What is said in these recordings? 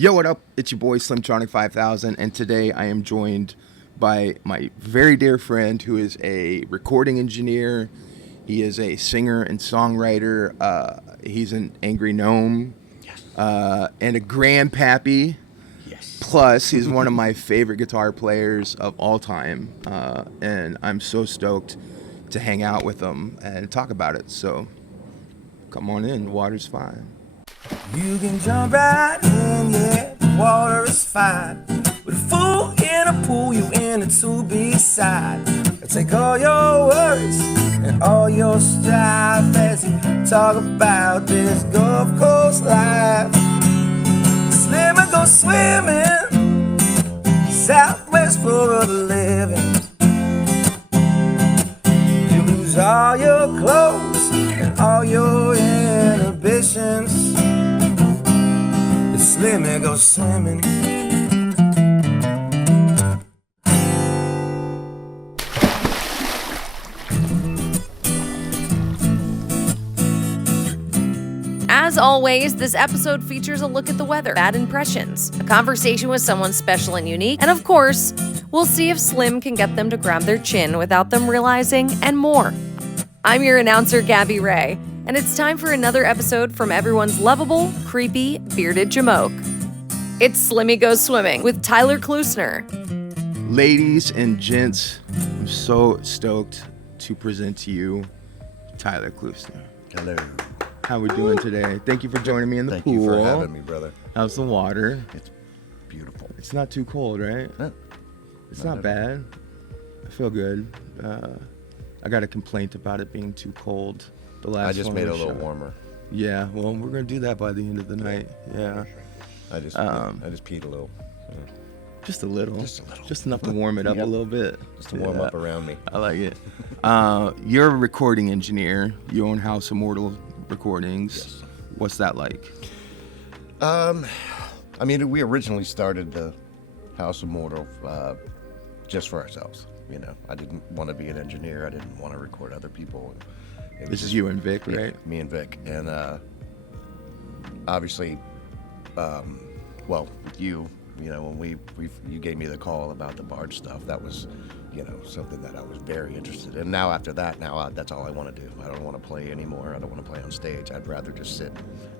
Yo, what up? It's your boy Slimtronic 5000, and today I am joined by my very dear friend who is a recording engineer. He is a singer and songwriter. He's an angry gnome, Yes. And a grandpappy. Yes. Plus, he's one of my favorite guitar players of all time, and I'm so stoked to hang out with him and talk about it. So, come on in. Water's fine. You can jump right in, yeah, the water is fine. With a fool in a pool, you in it to be side. Take all your worries and all your strife as you talk about this Gulf Coast life. Slimmy go swimming, Southwest Florida living. You lose all your clothes and all your inhibitions. Slimmy go swimming. As always, this episode features a look at the weather, bad impressions, a conversation with someone special and unique, and of course, we'll see if Slim can get them to grab their chin without them realizing, and more. I'm your announcer, Gabby Ray, and it's time for another episode from everyone's lovable, creepy, bearded jamoke. It's Slimmy Goes Swimming with Tyler Kluesner. Ladies and gents, I'm so stoked to present to you Tyler Kluesner. Hello. How we doing today? Thank you for joining me in the Thank pool. you for having me, brother. How's the water? It's beautiful. It's not too cold, right? No, It's not bad. I feel good. I got a complaint about it being too cold. The last I just one made it a was little shot. warmer. Yeah, well, we're gonna do that by the end of the night. Yeah, I just peed a little. just a little, Just a little. just enough to warm it up Yep. a little bit. Just to warm Yeah. up around me. I like it. You're a recording engineer. You own House Immortal Recordings. Yes. What's that like? I mean, we originally started the House Immortal just for ourselves. You know, I didn't want to be an engineer. I didn't want to record other people. It was This is just- you and Vic, yeah, right? me and Vic, and obviously, well, you know, when you gave me the call about the barge stuff, that was, you know, something that I was very interested in. Now after that, that's all I want to do. I don't want to play anymore. I don't want to play on stage. I'd rather just sit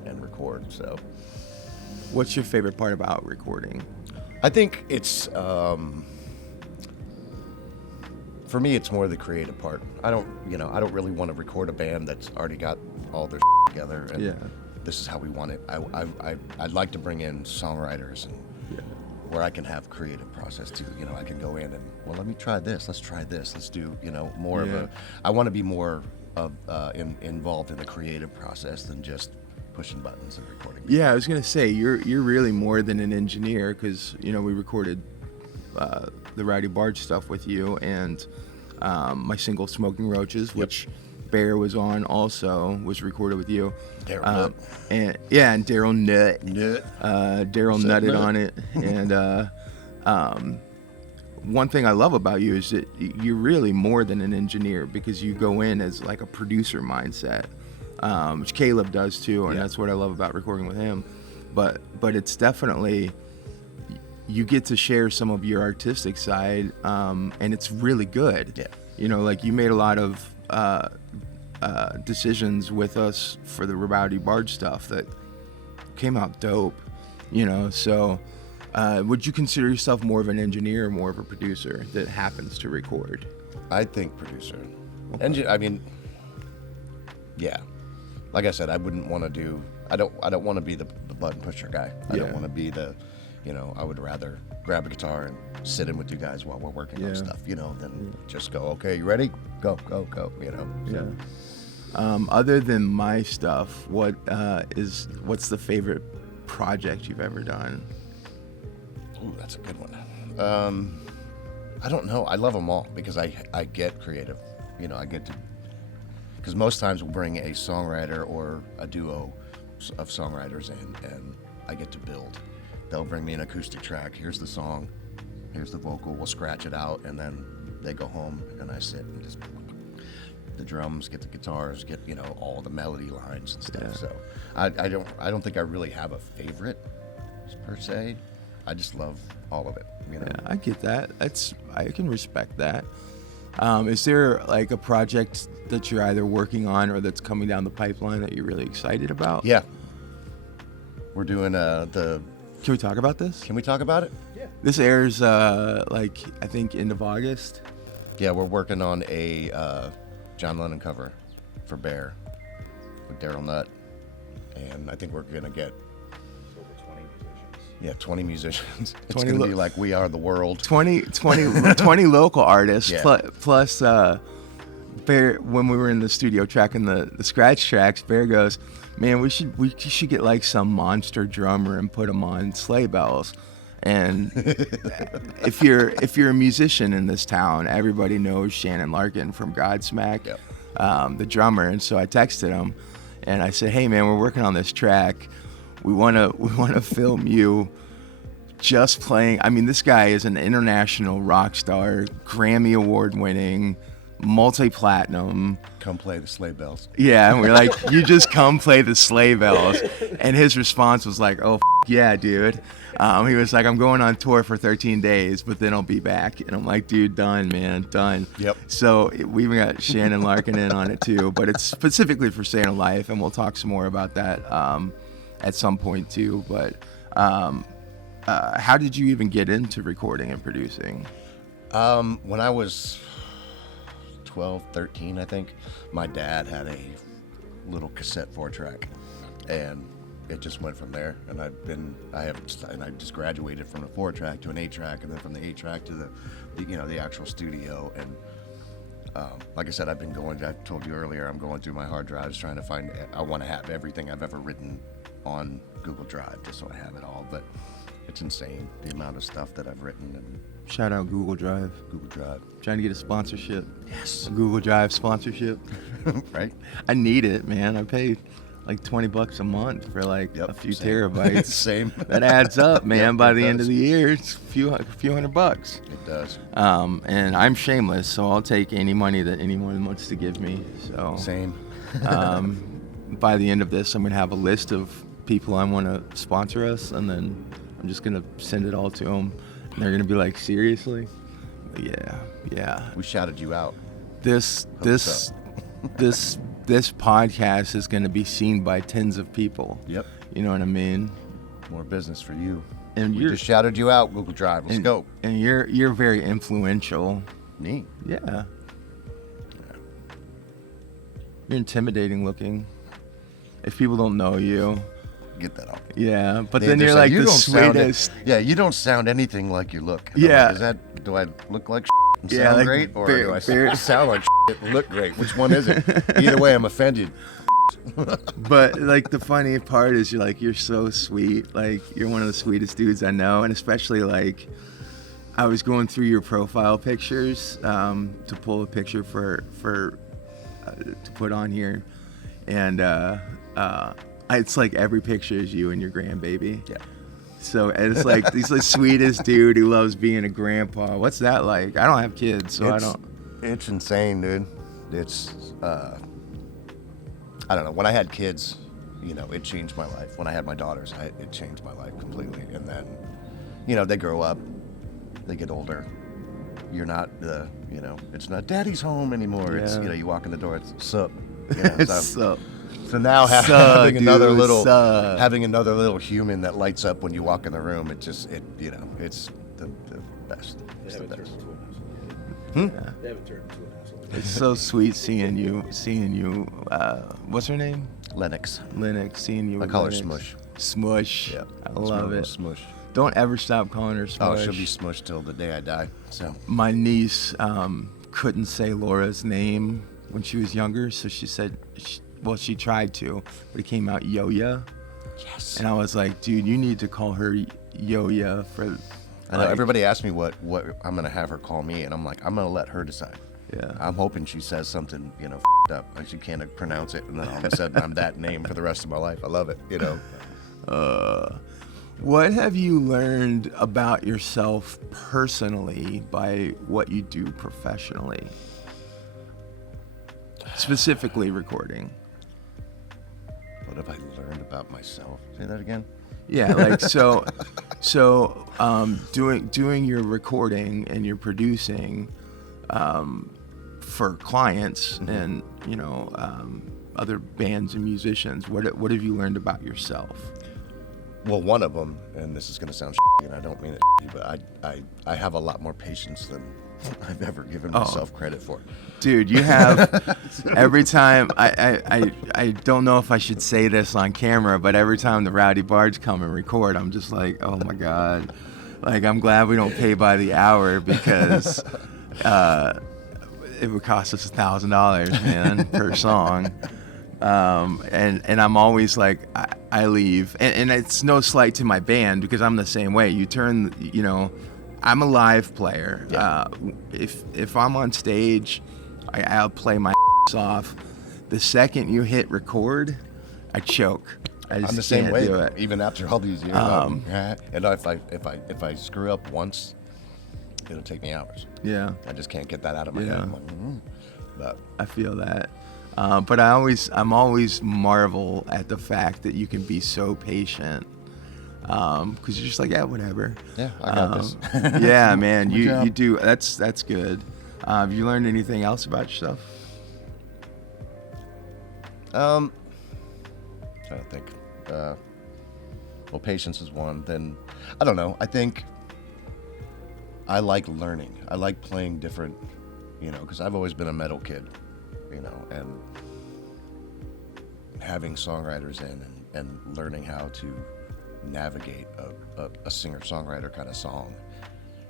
and record. So What's your favorite part about recording? I think it's, for me, it's more the creative part. I don't really want to record a band that's already got all their together and Yeah. this is how we want it. I'd like to bring in songwriters and where I can have creative process too. You know, I can go in and, well, let me try this. Let's try this. Let's do, you know, more of Yeah. a. I want to be more of involved in the creative process than just pushing buttons and recording. Yeah, I was gonna say you're really more than an engineer because you know we recorded the Rowdy Barge stuff with you and my single Smoking Roaches, which Bear was on also was recorded with you. Daryl Nutt. And Daryl Nutt. Daryl What's nutted up, Nutt? on it. And one thing I love about you is that you're really more than an engineer because you go in as like a producer mindset, which Caleb does too, and Yeah. that's what I love about recording with him. But it's definitely you get to share some of your artistic side, and it's really good. Yeah. You know, like you made a lot of decisions with us for the Rowdy Barge stuff that came out dope. You know, so would you consider yourself more of an engineer or more of a producer that happens to record? I think producer. I mean, yeah. Like I said, I wouldn't want to do. I don't want to be the button pusher guy. I Yeah. don't want to be the. You know, I would rather grab a guitar and sit in with you guys while we're working Yeah. on stuff. You know, than just go. Okay, you ready? Go, go, go. You know. So, Other than my stuff, what's the favorite project you've ever done? Ooh, that's a good one. I don't know. I love them all because I get creative. You know, I get to. Because most times we'll bring a songwriter or a duo of songwriters in, and I get to build. They'll bring me an acoustic track. Here's the song. Here's the vocal. We'll scratch it out, and then they go home, and I sit and just the drums, get the guitars, get all the melody lines and stuff. Yeah. So I don't think I really have a favorite per se. I just love all of it. You know. Yeah, I get that. I can respect that. Is there like a project that you're either working on or that's coming down the pipeline that you're really excited about? Yeah. We're doing the. Can we talk about this? Can we talk about it? This airs like I think end of August. Yeah, we're working on a John Lennon cover for Bear with Daryl Nutt, and I think we're gonna get 20 musicians. It's 20 gonna be like We Are the World. 20 local artists Yeah. plus Bear. When we were in the studio tracking the scratch tracks, Bear goes, "Man, we should get like some monster drummer and put him on sleigh bells." And if you're a musician in this town, everybody knows Shannon Larkin from Godsmack, Yep. the drummer. And so I texted him, and I said, "Hey man, we're working on this track. We wanna film you just playing." I mean, this guy is an international rock star, Grammy Award winning, multi-platinum. Come play the sleigh bells. Yeah, and we're like, "You just come play the sleigh bells." And his response was like, "Oh, yeah, dude." He was like, "I'm going on tour for 13 days, but then I'll be back." And I'm like, "Dude, done, man, done." Yep. So we even got Shannon Larkin in on it too, but it's specifically for Saint of Life, and we'll talk some more about that at some point too. But how did you even get into recording and producing? When I was 12, 13, I think, my dad had a little cassette 4-track, and it just went from there. And I just graduated from the 4-track to an 8-track, and then from the 8-track to the actual studio. And like I said, I told you earlier, I'm going through my hard drives trying to find. I want to have everything I've ever written on Google Drive, just so I have it all. But it's insane the amount of stuff that I've written and Shout out Google Drive. Google Drive. Trying to get a sponsorship. Yes. A Google Drive sponsorship. Right? I need it, man. I pay like $20 a month for like a few same. terabytes. Same. That adds up, man. Yep, By it the end does. of the year, it's a few $100. It does. And I'm shameless, so I'll take any money that anyone wants to give me. So Same. by the end of this, I'm gonna have a list of people I want to sponsor us, and then I'm just gonna send it all to them, and they're gonna be like, "Seriously?" Yeah. We shouted you out. This podcast is gonna be seen by tens of people. Yep. You know what I mean? More business for you. And We you're just shouted you out, Google Drive. Let's go. And you're very influential. Neat. Yeah. You're intimidating looking. If people don't know you. Get that off. Yeah, but They then you're say, like "You the don't sound it." sweetest. Yeah, you don't sound anything like you look. And I'm Yeah. like, do I look like and Yeah, sound like great, or Bear- do I Bear- sound like and look great? Which one is it? Either way, I'm offended. But like the funny part is you're so sweet. Like you're one of the sweetest dudes I know, and especially like I was going through your profile pictures to pull a picture for to put on here, and it's like every picture is you and your grandbaby. Yeah. So and it's like he's the sweetest dude who loves being a grandpa. What's that like? I don't have kids, so I don't. It's insane, dude. It's I don't know. When I had kids, it changed my life. When I had my daughters, it changed my life completely. And then, they grow up, they get older. You're not it's not daddy's home anymore. It's Yeah. you walk in the door, it's sup. So So now Sup, having dude, another little human that lights up when you walk in the room, it's the best. It's the best. it's so sweet seeing you. What's her name? Lennox. Lennox. Seeing you. I with call her Lennox. Smush. Smush. Yeah. I love it. Smush. Don't ever stop calling her Smush. Oh, she'll be smushed till the day I die. So My niece couldn't say Laura's name when she was younger, so she said, she tried to, but it came out Yoya. yes. And I was like, dude, you need to call her Yoya for. I know everybody asks me what I'm gonna have her call me, and I'm like, I'm gonna let her decide. Yeah. I'm hoping she says something, up, like she can't pronounce it, and then all of a sudden I'm that name for the rest of my life. I love it, What have you learned about yourself personally by what you do professionally? Specifically recording. What have I learned about myself? Say that again. Yeah, like doing your recording and your producing for clients and other bands and musicians. What have you learned about yourself? Well, one of them, and this is going to sound and I don't mean it, but I have a lot more patience than I've ever given myself credit for. Dude, you have every time I don't know if I should say this on camera, but every time the Rowdy Bards come and record, I'm just like, oh my God. Like, I'm glad we don't pay by the hour because it would cost us $1,000, man, per song. And I'm always like, I leave, and it's no slight to my band because I'm the same way. I'm a live player. Yeah. If I'm on stage, I'll play my off. The second you hit record, I choke. I just I'm the same can't way, do it. even after all these years. And if I screw up once, it'll take me hours. Yeah. I just can't get that out of my head. I'm like, But I feel that. But I'm always marvel at the fact that you can be so patient. Because you're just like, yeah, whatever. yeah, I got this. Yeah, man, Good job. you do. That's good. Have you learned anything else about yourself? Trying to think. Well, patience is one. Then I don't know. I think I like learning. I like playing different, because I've always been a metal kid, and having songwriters in and learning how to navigate a singer-songwriter kind of song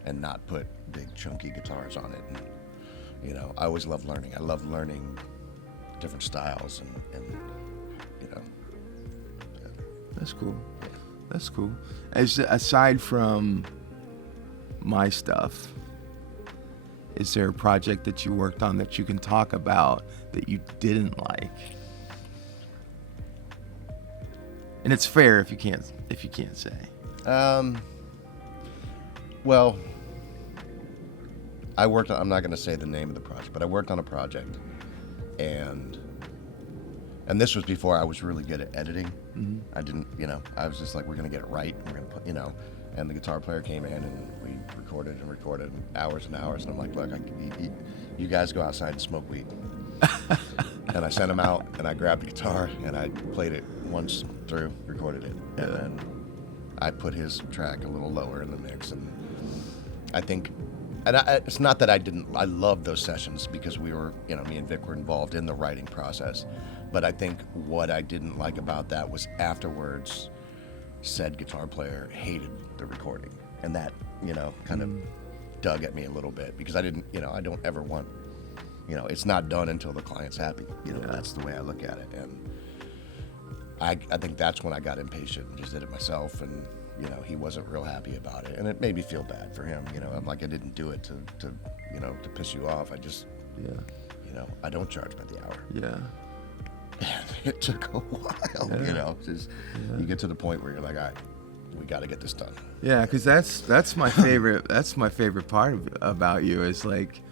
and not put big chunky guitars on it. And, I always love learning. I love learning different styles and That's cool. That's cool. Aside from my stuff, is there a project that you worked on that you can talk about that you didn't like? And it's fair if you can't say. Well, I'm not going to say the name of the project, but I worked on a project, and this was before I was really good at editing. Mm-hmm. I didn't, I was just like, we're going to get it right. We're going to put, and the guitar player came in and we recorded hours and hours. And I'm like, look, you guys go outside and smoke weed. And I sent him out and I grabbed the guitar and I played it once through, recorded it. Yeah. And then I put his track a little lower in the mix. And I think, it's not that I loved those sessions because we were, me and Vic were involved in the writing process. But I think what I didn't like about that was afterwards, said guitar player hated the recording. And that, kind of dug at me a little bit because I didn't, I don't ever want, it's not done until the client's happy. That's the way I look at it. And I think that's when I got impatient and just did it myself. And, he wasn't real happy about it. And it made me feel bad for him. I'm like, I didn't do it to piss you off. I just, I don't charge by the hour. Yeah. And it took a while, you get to the point where you're like, all right, we got to get this done. Yeah, because that's my favorite. That's my favorite part about you is like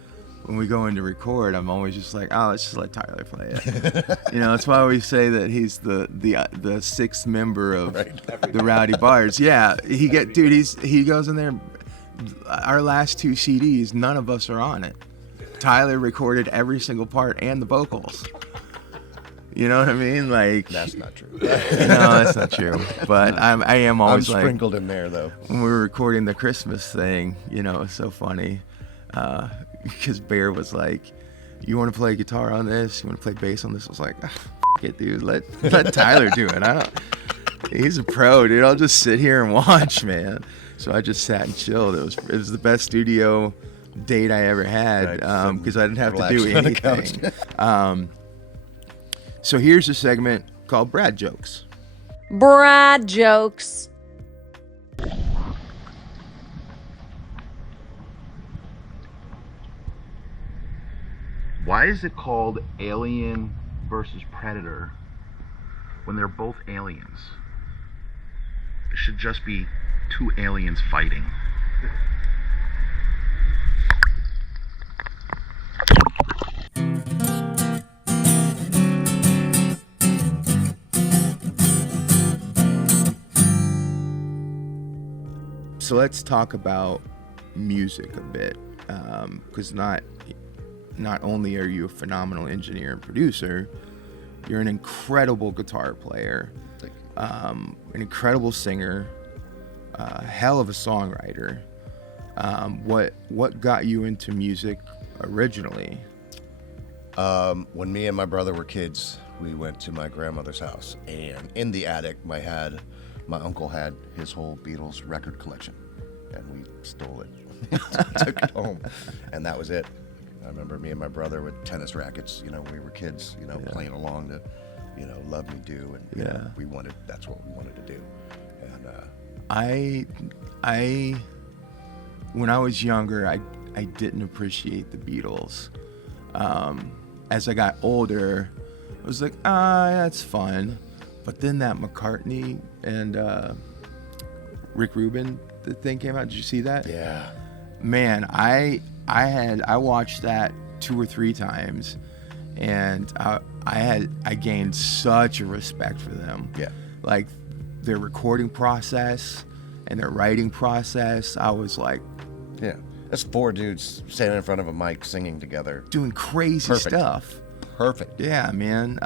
when we go in to record, I'm always just like, oh, let's just let Tyler play it. That's why we say that he's the sixth member of the Rowdy Bards. Yeah, he goes in there. Our last two CDs, none of us are on it. Tyler recorded every single part and the vocals. You know what I mean? Like That's not true. no, that's not true. But I am I'm always like sprinkled in there though. when we were recording the Christmas thing. It was so funny because Bear was like, "You want to play guitar on this? You want to play bass on this?" I was like, "F it, dude. Let Tyler do it. He's a pro, dude. I'll just sit here and watch, man." So I just sat and chilled. It was the best studio date I ever had because I didn't have to do anything. So here's a segment called Brad Jokes. Brad jokes. Why is it called Alien versus Predator when they're both aliens? It should just be two aliens fighting. So let's talk about music a bit, because not only are you a phenomenal engineer and producer, you're an incredible guitar player, an incredible singer, hell of a songwriter. What got you into music originally? When me and my brother were kids, we went to my grandmother's house, and in the attic, my uncle had his whole Beatles record collection, and we stole it, took it home, and that was it. I remember me and my brother with tennis rackets, when we were kids, playing along to, Love Me Do, and that's what we wanted to do. And I when I was younger, I didn't appreciate the Beatles. As I got older, I was like, that's fun. But then that McCartney and Rick Rubin, the thing came out. Did you see that? Yeah. Man, I watched that 2 or 3 times, and I gained such a respect for them. Yeah. Like their recording process and their writing process. I was like, yeah. That's 4 dudes standing in front of a mic singing together, doing crazy stuff. Perfect. Yeah, man.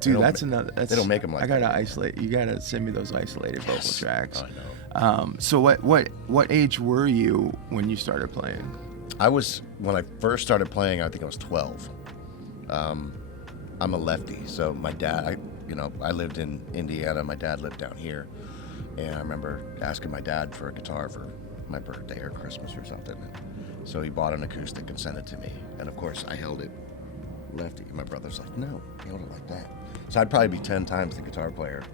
Dude, that's another. They don't make them like I gotta isolate. You gotta send me those isolated vocal tracks. I know. So what age were you when you started playing? When I first started playing, I think I was 12. I'm a lefty, so my dad, I lived in Indiana. My dad lived down here, and I remember asking my dad for a guitar for my birthday or Christmas or something. So he bought an acoustic and sent it to me, and of course I held it lefty. My brother's like, no, you hold it like that. So I'd probably be 10 times the guitar player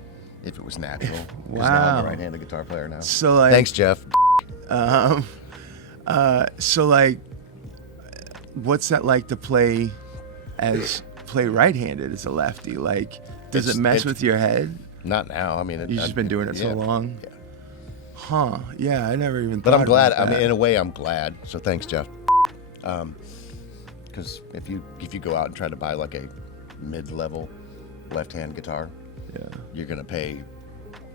if it was natural. Wow. Because now I'm a right-handed guitar player now. So like, thanks, Jeff. So like, what's that like to play right-handed as a lefty? Like, does it mess with your head? Not now. I mean, you've just been doing it so long. Yeah. Huh? Yeah, I never even. But thought I'm glad. about that. In a way, I'm glad. So thanks, Jeff. Because if you go out and try to buy like a mid-level left-hand guitar, you're gonna pay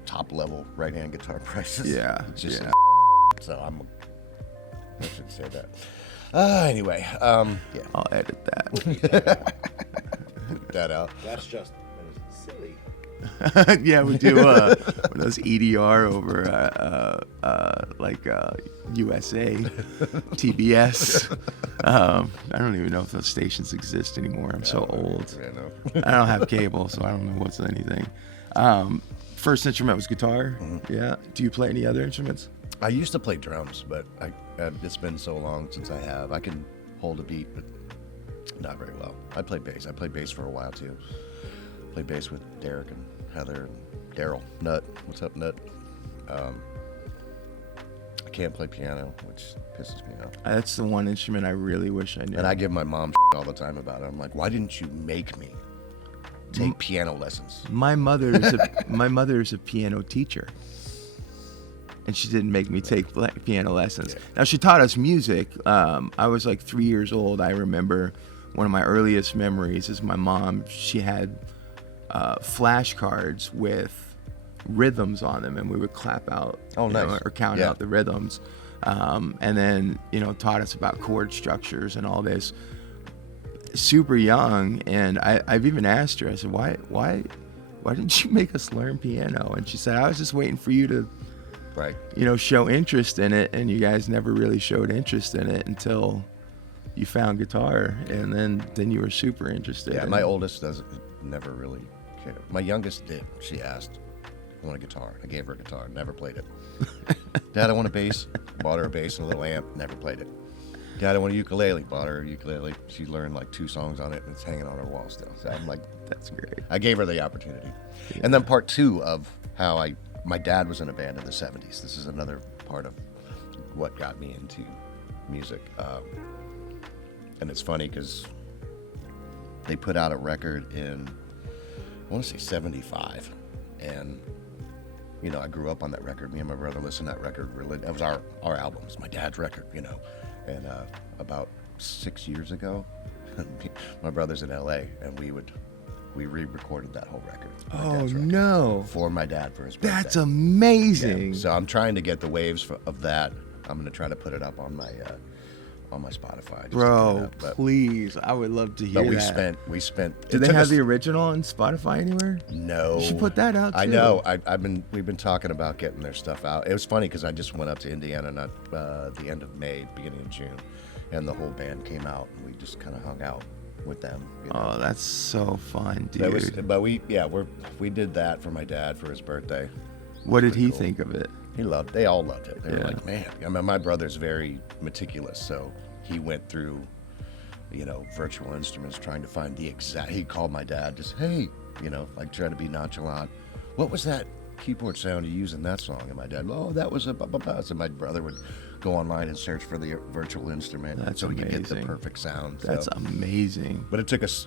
top-level right-hand guitar prices. Yeah. It's just so I should say that. Anyway, yeah. I'll edit that. That out. That's just silly. Yeah, we do one of those EDR over USA, TBS. I don't even know if those stations exist anymore. I'm so old. Yeah, no. I don't have cable, so I don't know what's anything. First instrument was guitar. Mm-hmm. Yeah. Do you play any other instruments? I used to play drums, but it's been so long since I have. I can hold a beat, but not very well. I play bass. I played bass for a while too. Played bass with Derek and Heather and Daryl. Nut. What's up, Nut? I can't play piano, which pisses me off. That's the one instrument I really wish I knew. And I give my mom all the time about it. I'm like, why didn't you make me take piano lessons? My mother is a piano teacher, and she didn't make me take piano lessons. Yeah. Now she taught us music. I was like 3 years old. I remember one of my earliest memories is my mom. She had flashcards with rhythms on them, and we would clap out or count out the rhythms, and then taught us about chord structures and all this. Super young, and I've even asked her, I said, why didn't you make us learn piano? And she said, I was just waiting for you to show interest in it, and you guys never really showed interest in it until you found guitar, and then you were super interested. Yeah, my oldest never really cared. My youngest did. She asked, I want a guitar. I gave her a guitar. Never played it. Dad, I want a bass. Bought her a bass and a little amp. Never played it. Dad, I want a ukulele. Bought her a ukulele. She learned like 2 songs on it, and it's hanging on her wall still. So I'm like, that's great. I gave her the opportunity. Yeah. And then part 2 of how my dad was in a band in the 70s. This is another part of what got me into music. And it's funny because they put out a record in, I want to say 75. And, I grew up on that record. Me and my brother listened to that record. That was our album. It was my dad's record, And about 6 years ago, my brother's in LA, and we would we re-recorded that whole record. My Oh dad's record, no, for my dad for his birthday. that's amazing. Yeah, so I'm trying to get the waves of that. I'm gonna try to put it up on my Spotify. Just to get it Bro, up, but please, I would love to hear we that. spent. Do it they took have us- the original on Spotify anywhere? No. You should put that out, I too. know. We've been talking about getting their stuff out. It was funny because I just went up to Indiana not the end of May, beginning of June, and the whole band came out and we just kind of hung out with them. You know? Oh, that's so fun, dude. We did that for my dad for his birthday. What did he cool. think of it? They all loved it. They were Yeah. like, man. I mean, my brother's very meticulous, so he went through, virtual instruments trying to find the exact. He called my dad, just hey, like trying to be nonchalant. What was that keyboard sound you used in that song? And my dad, oh, that was a blah blah blah. So my brother would go online and search for the virtual instrument, That's so he could get the amazing. perfect sound. That's so. amazing. But it took us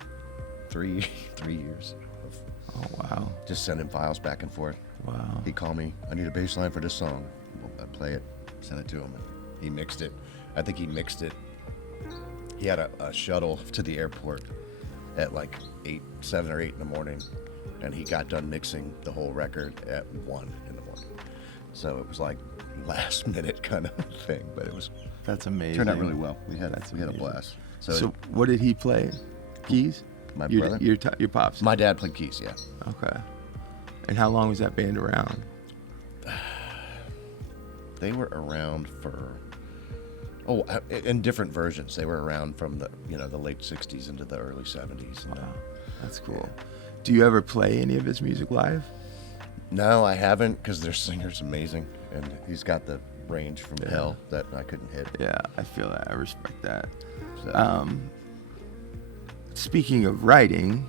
three years of Oh wow, just sending files back and forth. wow. He'd call me, I need a bass line for this song. I'd play it, send it to him, and he mixed it. I think he mixed it. He had a shuttle to the airport at like 7 or 8 in the morning, and he got done mixing the whole record at 1 in the morning. So it was like last minute kind of thing, but it That's amazing. turned out really well. We had That's a amazing. blast. So what did he play? Keys? My your, brother? Your pops? My dad played keys, yeah. Okay. And how long was that band around? They were around for in different versions. They were around from the the late 60s into the early 70s. And Wow, that's cool. Do you ever play any of his music live? no, I haven't, because their singer's amazing, and he's got the range from hell that I couldn't hit. Yeah, I feel that. I respect that. So, Speaking of writing,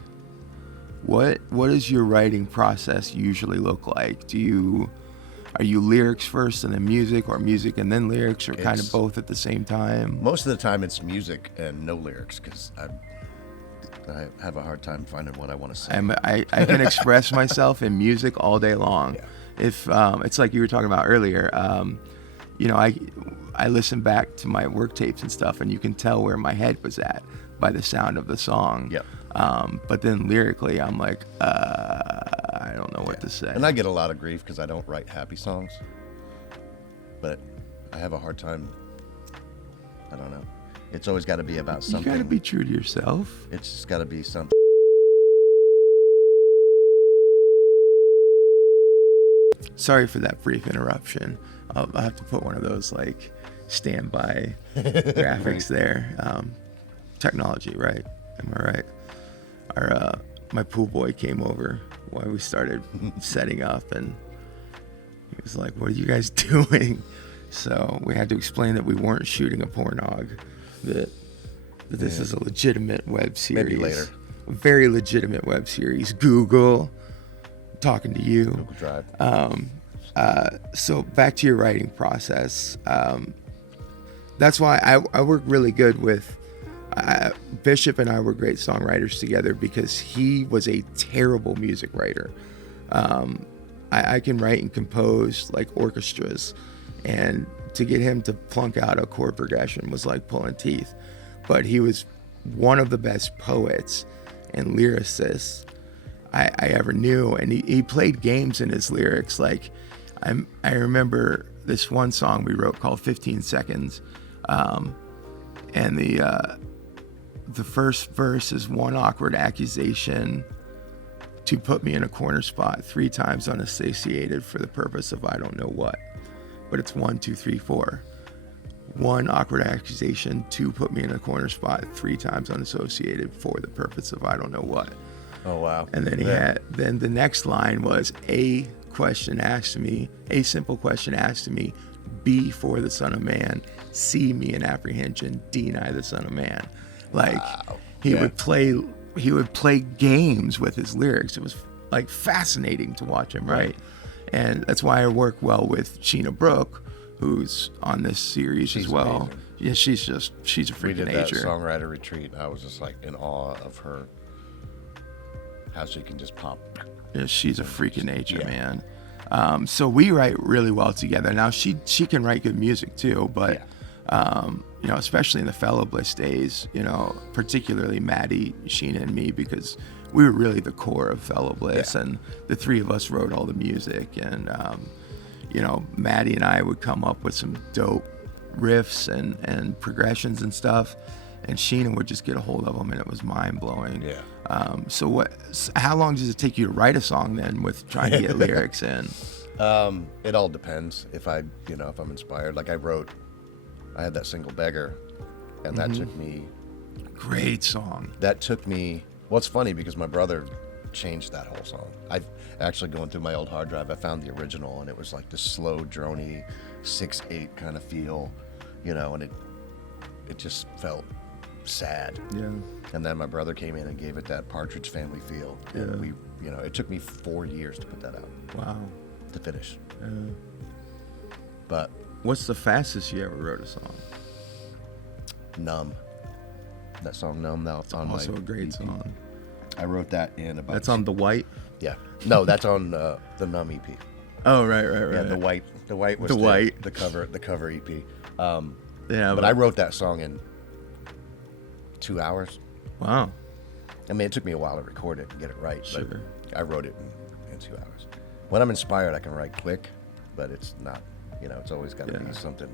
what does your writing process usually look like? Are you lyrics first and then music, or music and then lyrics, or kind of It's- both at the same time? most of the time it's music and no lyrics, because I have a hard time finding what I want to say. I can express myself in music all day long. Yeah. If it's like you were talking about earlier, I listen back to my work tapes and stuff, and you can tell where my head was at by the sound of the song. Yep. But then lyrically, I'm like, I don't know what to say. And I get a lot of grief because I don't write happy songs, but I have a hard time. I don't know. It's always got to be about You something. gotta be true to yourself. It's just got to be something. Sorry for that brief interruption. I'll have to put one of those like standby graphics there. Technology, right? Am I right? My pool boy came over while we started setting up, and he was like, "What are you guys doing?" So we had to explain that we weren't shooting a pornog. That this is a legitimate web series. Maybe later. A very legitimate web series. Google, talking to you. Google Drive. So back to your writing process. That's why I work really good with Bishop, and I were great songwriters together because he was a terrible music writer. I can write and compose like orchestras, and to get him to plunk out a chord progression was like pulling teeth. But he was one of the best poets and lyricists I ever knew, and he played games in his lyrics. Like I remember this one song we wrote called 15 Seconds, and the first verse is one awkward accusation to put me in a corner spot 3 times unassociated for the purpose of I don't know what. But it's 1, 2, 3, 4. One awkward accusation to put me in a corner spot 3 times unassociated for the purpose of I don't know what. Oh wow. And then then the next line was a simple question asked to me, B for the Son of Man, C me in apprehension, deny the Son of Man. Like he would play games with his lyrics. It was like fascinating to watch him write. And that's why I work well with Sheena Brooke, who's on this series She's as well. amazing. Yeah, she's a freaking We did that nature. songwriter retreat. I was just like in awe of her. How she can just pop. Yeah, she's a freaking nature, Yeah. man. So we write really well together. Now she can write good music too, but especially in the Fellow Bliss days, particularly Maddie, Sheena, and me, because we were really the core of Fellow Bliss, Yeah. and the three of us wrote all the music, and you know, Maddie and I would come up with some dope riffs and progressions and stuff, and Sheena would just get a hold of them, and it was mind blowing. Yeah. How long does it take you to write a song then, with trying to get lyrics in? It all depends. If I'm inspired. Like I had that single Beggar, and that took me. Great song. Well, it's funny because my brother changed that whole song. I've actually going through my old hard drive, I found the original, and it was like this slow, drony, 6/8 kind of feel, you know, and it just felt sad. Yeah. And then my brother came in and gave it that Partridge Family feel. Yeah. And it took me 4 years to put that out, Wow. to finish. But What's the fastest you ever wrote a song? Numb. That song Numb, now it's on Also my a great EP. song. I wrote that in about. That's on The White? Yeah. No, that's on the Numb EP. Oh, right. Yeah, the white was The White. the cover EP. Yeah, But I wrote that song in 2 hours. Wow. I mean, it took me a while to record it and get it right, Sure. but I wrote it in 2 hours. When I'm inspired, I can write quick, but it's not. It's always got to Yeah. be something.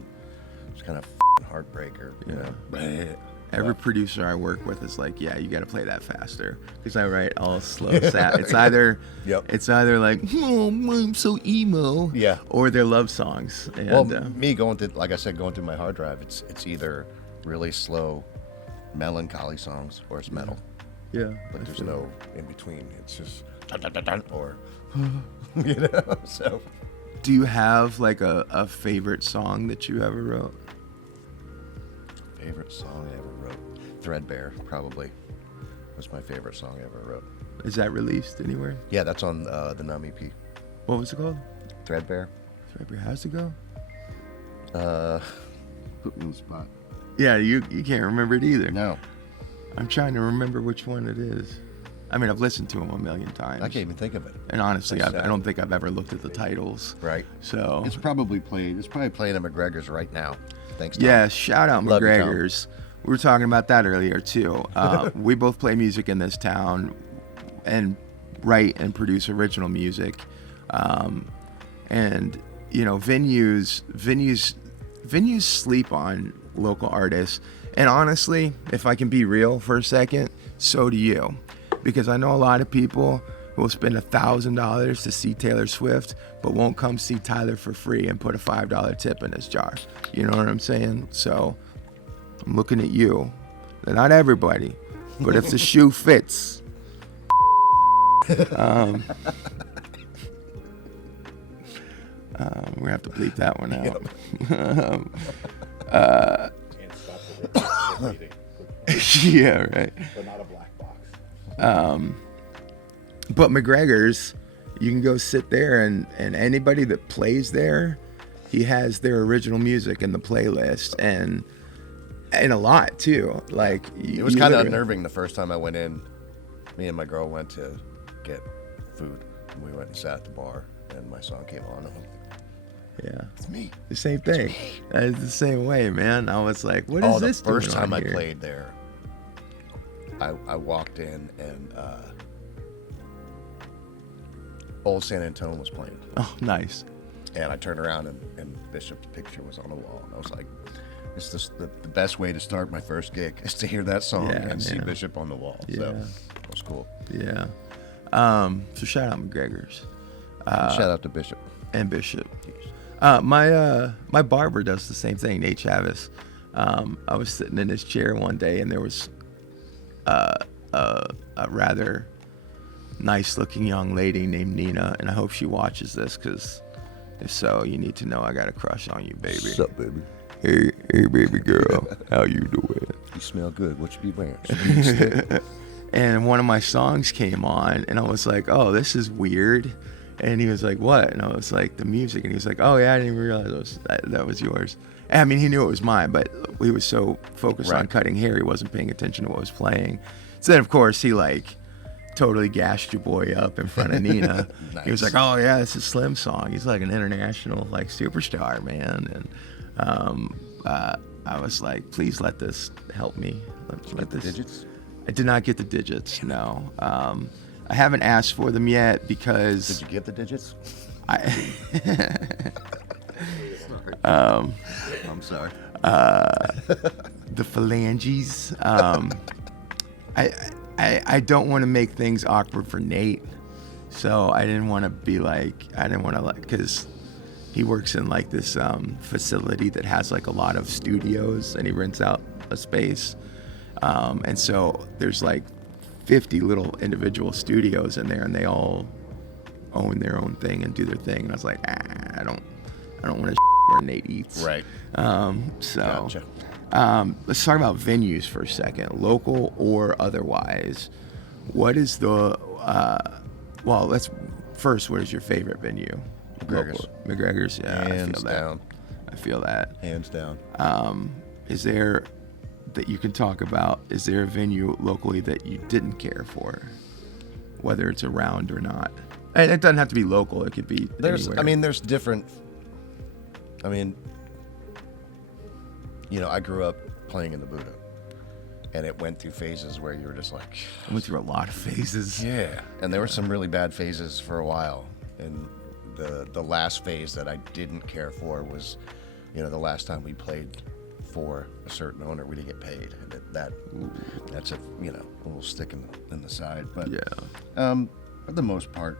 It's kind of heartbreak or Yeah. Every producer I work with is like, yeah, you got to play that faster, because I write all slow, sad. It's either, Yep. it's either like, oh, I'm so emo, Yeah. or their love songs. And, Well, me going through my hard drive, it's either really slow, melancholy songs or it's metal. yeah, But I there's feel no in between. It's just dun, dun, dun, dun, or So Do you have like a favorite song that you ever wrote? favorite song I ever wrote, Threadbare probably was my favorite song I ever wrote. Is that released anywhere? Yeah, that's on the Numb EP. What was it called? Threadbare. How's it go? Put me on the spot. Yeah, you can't remember it either. No, I'm trying to remember which one it is. I mean, I've listened to them a million times. I can't even think of it. And honestly, That's I sad. don't think I've ever looked at the titles. Right. So It's probably playing at McGregor's right now. Thanks. Tom. yeah, shout out Love you, Tom. McGregor's. We were talking about that earlier too. We both play music in this town, and write and produce original music. And venues sleep on local artists. And honestly, if I can be real for a second, so do you, because I know a lot of people who will spend $1,000 to see Taylor Swift, but won't come see Tyler for free and put a $5 tip in his jar. You know what I'm saying? So I'm looking at you. Not everybody, but if the shoe fits. We're gonna have to bleep that one out. Can't stop the reading, Yeah, right. but not a black box. But McGregor's, you can go sit there, and anybody that plays there, he has their original music in the playlist, and a lot too. Like It was kind of unnerving the first time I went in. Me and my girl went to get food, and we went and sat at the bar, and my song came on. And I'm like, Yeah, it's me. the same thing. It's the same way, man. I was like, what is this? The first doing time on I here? played there, I walked in and Old San Antonio was playing. Oh, nice. And I turned around and Bishop's picture was on the wall. And I was like, it's the best way to start my first gig is to hear that song Yeah, and see man. Bishop on the wall. So Yeah. it was cool. Yeah. So shout out McGregor's Shout out to Bishop. and Bishop. My barber does the same thing, Nate Chavis. I was sitting in his chair one day, and there was a rather nice-looking young lady named Nina, and I hope she watches this, because if so, you need to know I got a crush on you, baby. What's up, baby? Hey, baby girl, how you doing? You smell good. What you be wearing? And one of my songs came on, and I was like, oh, this is weird. And he was like, what? And I was like, the music. And he was like, oh, yeah, I didn't even realize that was yours. And, I mean, he knew it was mine, but he was so focused on Right. cutting hair, he wasn't paying attention to what was playing. So then, of course, he, totally gassed your boy up in front of Nina. He was Nice. like, oh, yeah, this is Slim song. He's like an international, superstar, man. And I was like, please let this help me. Let the this... digits? I did not get the digits. No. I haven't asked for them yet because Did you get the digits? I'm sorry. The phalanges. I don't want to make things awkward for Nate, so I didn't want to be like, because he works in like this facility that has like a lot of studios, and he rents out a space, and so there's like 50 little individual studios in there, and they all own their own thing and do their thing. And I was like, I don't want to where Nate eats. Right. Gotcha. Let's talk about venues for a second, local or otherwise. What is the what is your favorite venue? McGregor's. Local. McGregor's, yeah. Hands down. I feel that. Hands down. Is there that you can talk about? Is there a venue locally that you didn't care for, whether it's around or not? And it doesn't have to be local. It could be anywhere. There's different. I grew up playing in the Buddha, and it went through phases where you were just like, I went through a lot of phases. yeah. And there were some really bad phases for a while, and the last phase that I didn't care for was, the last time we played for a certain owner, we didn't get paid, and that's a little stick in the side. But Yeah. for the most part,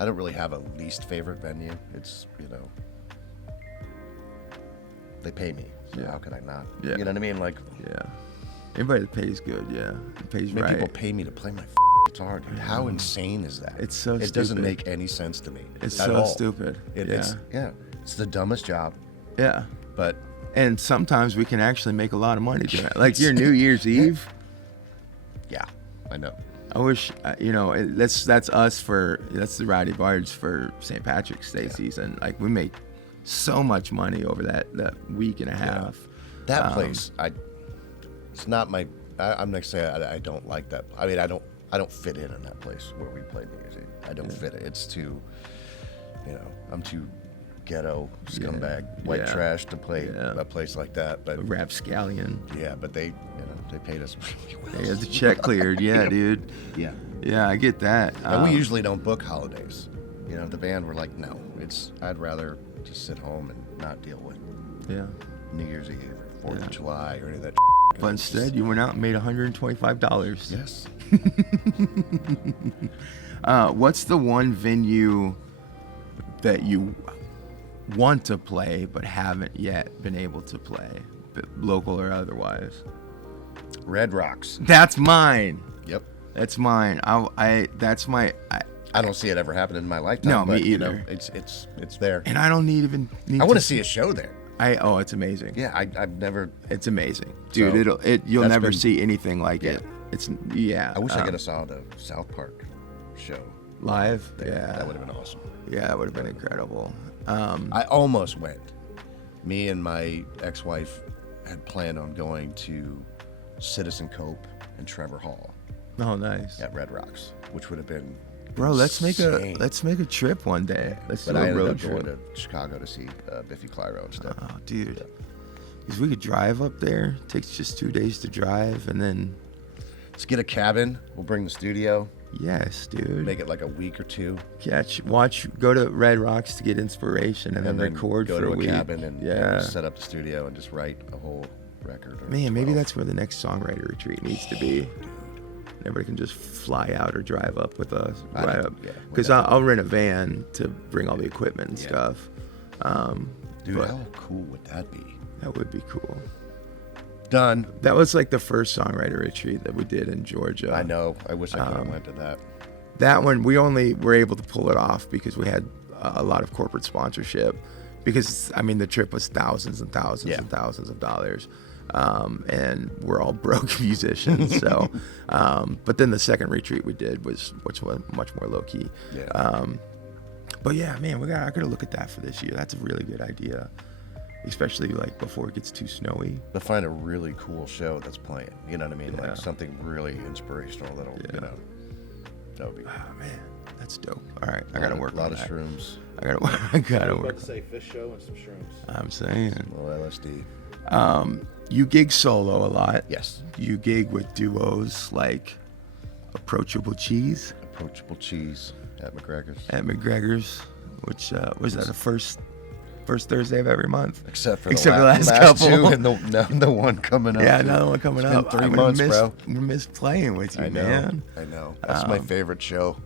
I don't really have a least favorite venue. It's they pay me, so Yeah. how can I not? Yeah. You know what I mean? Like, Yeah. Anybody that pays good, yeah. It pays right. people pay me to play my guitar, dude. How insane is that? It's so It doesn't stupid. make any sense to me. It's at so all. stupid. It's the dumbest job, Yeah. but And sometimes we can actually make a lot of money doing it. Like your New Year's Eve. yeah, I know. I wish, that's that's the Rowdy Bards for St. Patrick's Day season. Like we make so much money over that week and a half. That place, it's not my. I'm not saying I don't like that. I mean, I don't fit in that place where we play New Year's Eve. I don't fit it. It's too, I'm too ghetto scumbag white Yeah. trash to play Yeah. a place like that. But Rapscallion. yeah, but they paid us really well. They had the check cleared. Yeah, dude. Yeah. Yeah, I get that. And we usually don't book holidays. The band were like, no, I'd rather just sit home and not deal with Yeah. New Year's Eve or 4th of July or any of that. But instead, you went out and made $125. Yes. What's the one venue that you want to play but haven't yet been able to play, local or otherwise? Red Rocks. That's mine. Yep. That's mine. That's my. I don't see it ever happening in my lifetime. No, me but, either. It's there. And I don't need I want to see a show there. It's amazing. Yeah, I've never. It's amazing, dude. So, You'll that's never been- see anything like it. It's I wish I could have saw the South Park show live. there. Yeah, That would have been awesome. Yeah, that would have been incredible. I almost went. Me and my ex-wife had planned on going to Citizen Cope and Trevor Hall Oh, nice. at Red Rocks, which would have been. Bro, let's make insane. a trip one day. Let's But do I a ended road up trip. going to Chicago to see Biffy Clyro instead. Oh, dude. Because we could drive up there. Takes just 2 days to drive, and then Let's get a cabin. We'll bring the studio. yes, dude. Make it like a week or two, Go to Red Rocks to get inspiration, and then record go for to a a week. cabin and yeah. set up the studio and just write a whole record. Or Man, maybe 12. that's where the next songwriter retreat needs to be. Everybody can just fly out or drive up with us. I Right don't- up. yeah, Because whatever. I'll rent a van to bring all the equipment and Yeah. stuff. Dude, but- how cool would that be? That would be cool. Done. That was like the first songwriter retreat that we did in Georgia. I know. I wish I could have went to that. That one, we only were able to pull it off because we had a lot of corporate sponsorship. Because, the trip was thousands and thousands Yeah. and thousands of dollars. And we're all broke musicians. So, but then the second retreat we did was much more low key. Yeah. But yeah, man, I gotta look at that for this year. That's a really good idea, especially like before it gets too snowy. To find a really cool show that's playing. You know what I mean? Yeah. Like something really inspirational that'll, that would be. Oh man, that's dope. All right, I gotta work a lot on of that. shrooms. I gotta I was work. about to say fish show and some shrooms. I'm saying. A little LSD. you gig solo a lot. Yes. You gig with duos like Approachable Cheese Approachable Cheese at McGregor's. at McGregor's, which was that the first Thursday of every month? Except for the the last last couple. two and the one coming up. Yeah, dude. another one coming It's up. been 3 I months, miss, bro. We miss playing with you, I know. man. I know. That's my favorite show. 'Cause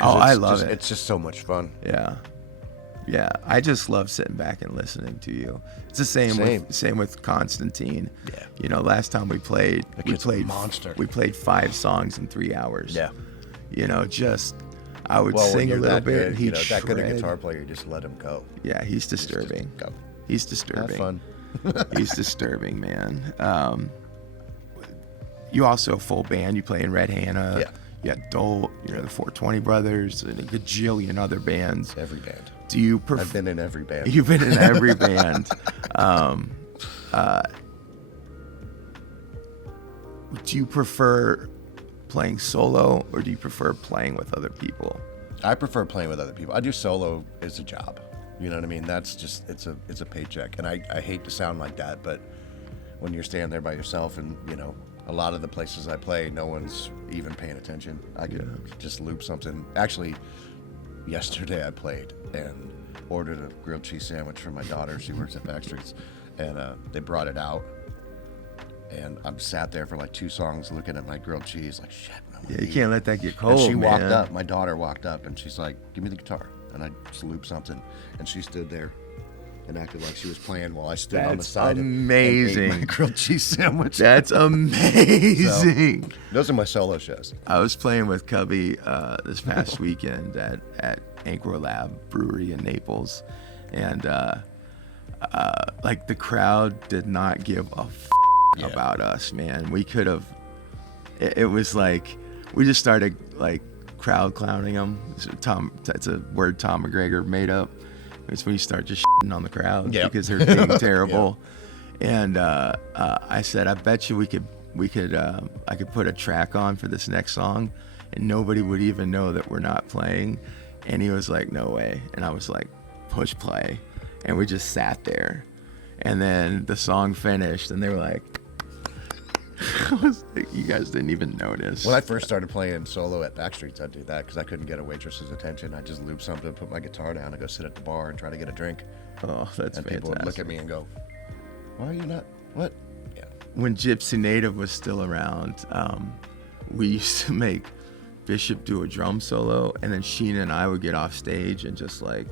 Oh, I it's love just- it. It's just so much fun. Yeah. Yeah, I just love sitting back and listening to you. It's the same with Constantine. Yeah. You know, last time we played, That we kid's a played monster. We played 5 songs in 3 hours. Yeah. You know, just I would Well, when sing a you're little that bit good, and you he'd know, that good a shred. guitar player, you just let him go. Yeah, he's Just disturbing. go. He's disturbing. Have fun. He's disturbing, man. You also a full band. You play in Red Hannah. Yeah. You got Dole, you know, the 420 Brothers, and a gajillion other bands. Every band. Do you I've prefer? been in every band. You've been in every band. Do you prefer playing solo or do you prefer playing with other people? I prefer playing with other people. I do solo as a job. You know what I mean? That's just it's a paycheck, and I hate to sound like that, but when you're standing there by yourself, and you know, a lot of the places I play, no one's even paying attention. I can just loop something. Actually, yesterday I played and ordered a grilled cheese sandwich for my daughter. She works at Backstreet's, and they brought it out. And I'm sat there for like 2 songs looking at my grilled cheese, like shit. Yeah, you can't let that get cold. And she walked man. up, my daughter walked up, and she's like, "Give me the guitar." And I just looped something, and she stood there and acted like she was playing while I stood on the That's side amazing. and ate my grilled cheese sandwich. That's amazing. Those are my solo shows. I was playing with Cubby this past weekend at Anchor Lab Brewery in Naples, and like the crowd did not give a about us, man. We could have. It was like we just started like crowd clowning them. That's a word Tom McGregor made up. It's when you start just shitting on the crowd because they're being terrible. And I said, I bet you I could put a track on for this next song, and nobody would even know that we're not playing. And he was like, no way. And I was like, push play. And we just sat there. And then the song finished, and they were like, I was like, you guys didn't even notice. When I first started playing solo at Backstreet's, I'd do that because I couldn't get a waitress's attention. I'd just loop something, put my guitar down, and go sit at the bar and try to get a drink. Oh, that's And fantastic. people would look at me and go, "Why are you not? What?" Yeah. When Gypsy Native was still around, we used to make Bishop do a drum solo, and then Sheena and I would get off stage and just like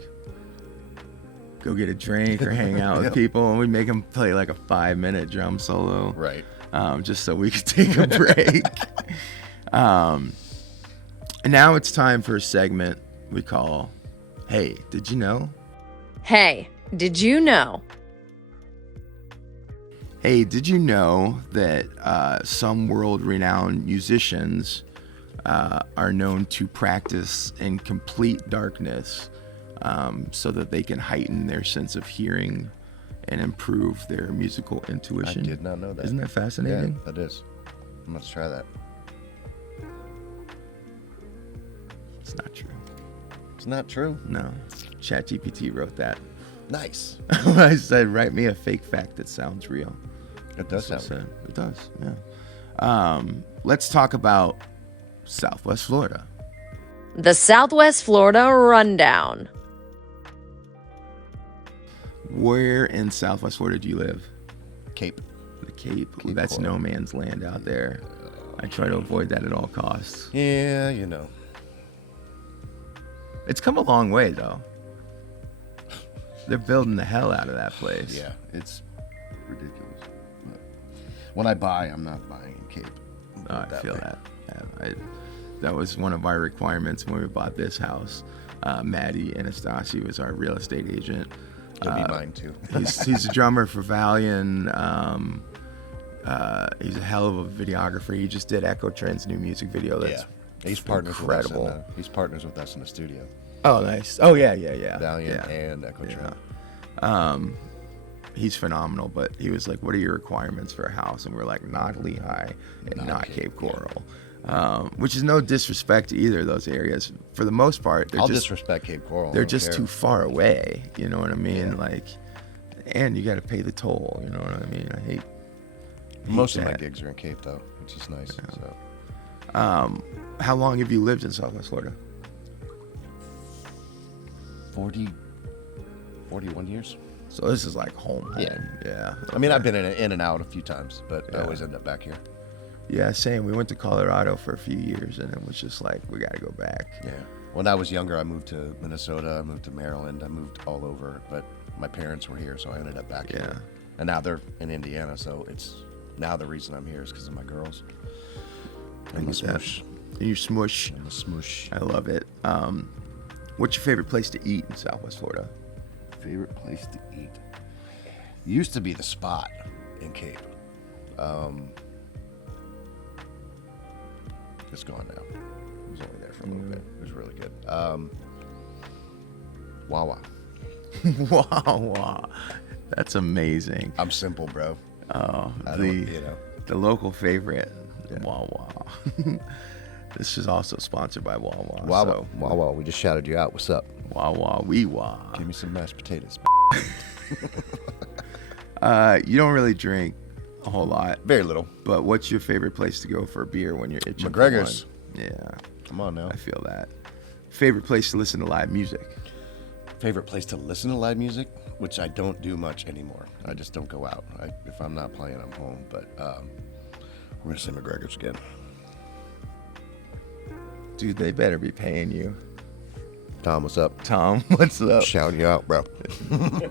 go get a drink or hang out with people, and we'd make them play like a 5-minute drum solo, Right. just so we could take a break. And now it's time for a segment we call "Hey, Did You Know?" Hey, did you know? Hey, did you know that some world-renowned musicians are known to practice in complete darkness so that they can heighten their sense of hearing and improve their musical intuition? I did not know that. Isn't that fascinating? Yeah, that is. Let's try that. It's not true. It's not true. No. ChatGPT wrote that. Nice. I said, write me a fake fact that sounds real. It does That's sound. what I said. It does, yeah. Let's talk about Southwest Florida. The Southwest Florida Rundown. Where in Southwest Florida do you live? Cape. The Cape. Ooh, that's Coral. no man's land out there. I try to avoid that at all costs. Yeah, you know. It's come a long way, though. They're building the hell out of that place. Yeah, it's ridiculous. But when I buy, I'm not buying in Cape. Oh, I That feel way. that. Yeah, that was one of our requirements when we bought this house. Maddie Anastasi was our real estate agent. It'll be mine too. He's a drummer for Valiant. He's a hell of a videographer. He just did Echo Trend's new music video. That's He's partners incredible. with us. He's partners with us in the studio. Oh, nice. Oh, yeah. Valiant Yeah. and Echo Trend. He's phenomenal, but he was like, what are your requirements for a house? And we're like, not Lehigh and not Cape Coral. Which is no disrespect to either of those areas. For the most part, they're I'll just disrespect Cape Coral. I they're don't just care. too far away. You know what I mean? Yeah. Like, and you got to pay the toll. You know what I mean? I hate Most of my that. gigs are in Cape though, which is nice. So How long have you lived in Southwest Florida? 41 years. So this is like home. Yeah. Yeah. I mean, I've been in and out a few times, but I always end up back here. Yeah, same. We went to Colorado for a few years, and it was just like, we got to go back. Yeah. When I was younger, I moved to Minnesota, I moved to Maryland, I moved all over, but my parents were here, so I ended up back here. And now they're in Indiana, so it's now the reason I'm here is because of my girls. And the smush. And you smush. And the smush. I love it. What's your favorite place to eat in Southwest Florida? Favorite place to eat? Used to be the Spot in Cape. It's gone now. I was only there for a little bit. It was really good. Wawa. Wow. That's amazing. I'm simple, bro. Oh, I don't, you know. the local favorite, Wawa. This is also sponsored by Wawa. Wawa. So, Wawa. We just shouted you out. What's up? Wawa, wee wah. Give me some mashed potatoes. You don't really drink a whole lot, Very little. but what's your favorite place to go for a beer when you're itching? for McGregor's. one? Yeah, Come on now. I feel that. Favorite place to listen to live music? Favorite place to listen to live music, which I don't do much anymore. I just don't go out. If I'm not playing, I'm home. But we're gonna say McGregor's again. Dude, they better be paying you. Tom, what's up? Tom, what's up? Shouting you out, bro.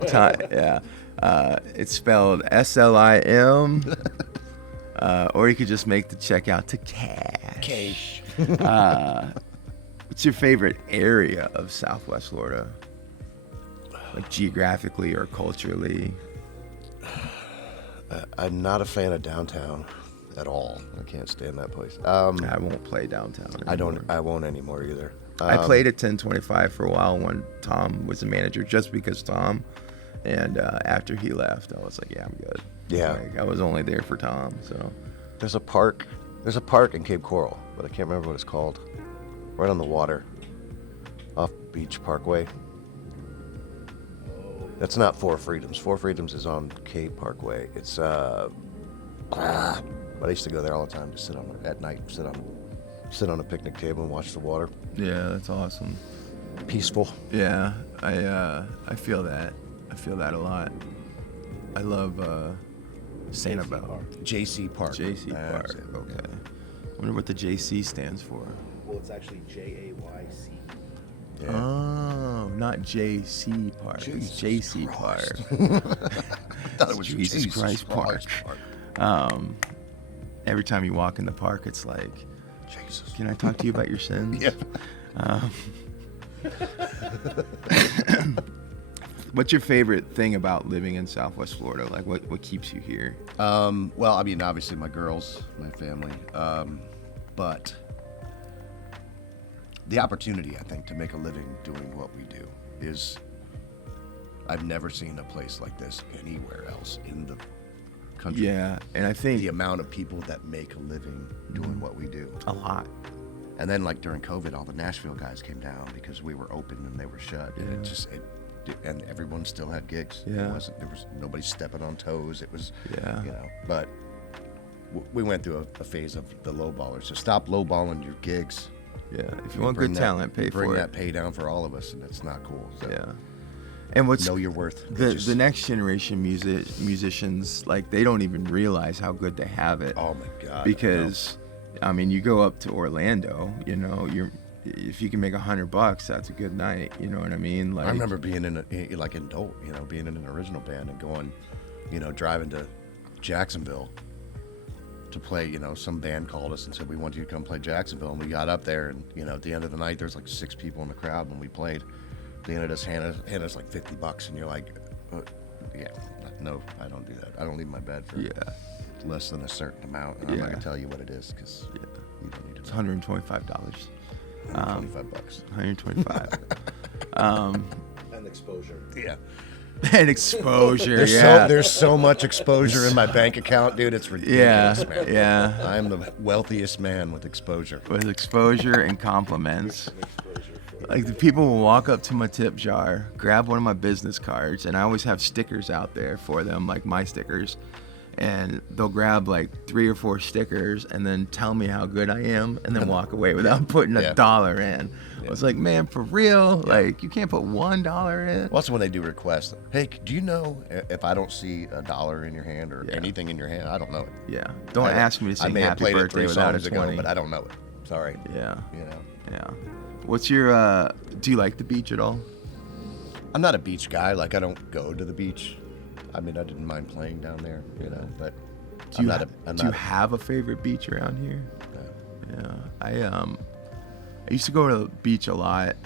Tom, yeah. It's spelled SLIM. Or you could just make the check out to cash. What's your favorite area of Southwest Florida? Like geographically or culturally? I'm not a fan of downtown at all. I can't stand that place. I won't play downtown anymore. I won't anymore either. I played at 1025 for a while when Tom was the manager, just because Tom. And after he left, I was like, yeah, I'm good. Yeah. Like, I was only there for Tom, so. There's a park in Cape Coral, but I can't remember what it's called. Right on the water, off Beach Parkway. That's not Four Freedoms. Four Freedoms is on Cape Parkway. It's but I used to go there all the time to sit at night, sit on a picnic table and watch the water. Yeah, that's awesome. Peaceful. Yeah, I feel that. I feel that a lot. I love Sanibel. JC Park. JC That's Park. it. Okay. I wonder what the JC stands for. Well, it's actually JAYC. Yeah. Oh, not JC Park. It's JC Park. I thought it was Jesus Christ Park. Every time you walk in the park, it's like, Jesus. can I talk to you about your sins? Yeah. What's your favorite thing about living in Southwest Florida? Like, what keeps you here? Well, I mean, obviously my girls, my family, but the opportunity, I think, to make a living doing what we do is, I've never seen a place like this anywhere else in the country. Yeah, and I think The amount of people that make a living doing what we do. a lot. And then, like, during COVID, all the Nashville guys came down because we were open and they were shut. And and everyone still had gigs. Yeah. There was nobody stepping on toes. It was, Yeah. you know, but we went through a phase of the lowballers. So stop lowballing your gigs. Yeah, if you want good talent, pay bring for that it. pay down for all of us, and that's not cool. So Yeah. And what's know your worth. the next generation musicians, like, they don't even realize how good they have it. Oh my God. Because I mean, you go up to Orlando, you know, if you can make $100, that's a good night. You know what I mean? Like, I remember being in Dolt, you know, being in an original band and going, you know, driving to Jacksonville to play. You know, some band called us and said, we want you to come play Jacksonville. And we got up there, and, you know, at the end of the night, there's like 6 people in the crowd when we played. They ended us hand us like $50, and you're like, yeah, no, I don't do that. I don't leave my bed for less than a certain amount. And I'm not Yeah. gonna tell you what it is because you don't need to it's know. $125. $125. 125. And exposure. Yeah. And exposure. There's so much exposure in my bank account, dude. It's ridiculous, man. Yeah. I am the wealthiest man with exposure. With exposure and compliments. Like, the people will walk up to my tip jar, grab one of my business cards, and I always have stickers out there for them, like my stickers. and they'll grab like 3 or 4 stickers and then tell me how good I am and then walk away without putting Yeah. $1 in. I was like, man, for real? Yeah. Like, you can't put $1 in? Well, that's when they do requests. Hey, do you know if I don't see $1 in your hand or Yeah. anything in your hand, I don't know it. Yeah. Don't ask me to I sing may have Happy played it Birthday 3 without a songs 20. ago, but I don't know it. Sorry. Yeah. You know, Yeah. What's your, do you like the beach at all? I'm not a beach guy. Like, I don't go to the beach. I mean, I didn't mind playing down there, you know, but Do you, I'm do you not have a favorite beach around here? no. Yeah. I used to go to the beach a lot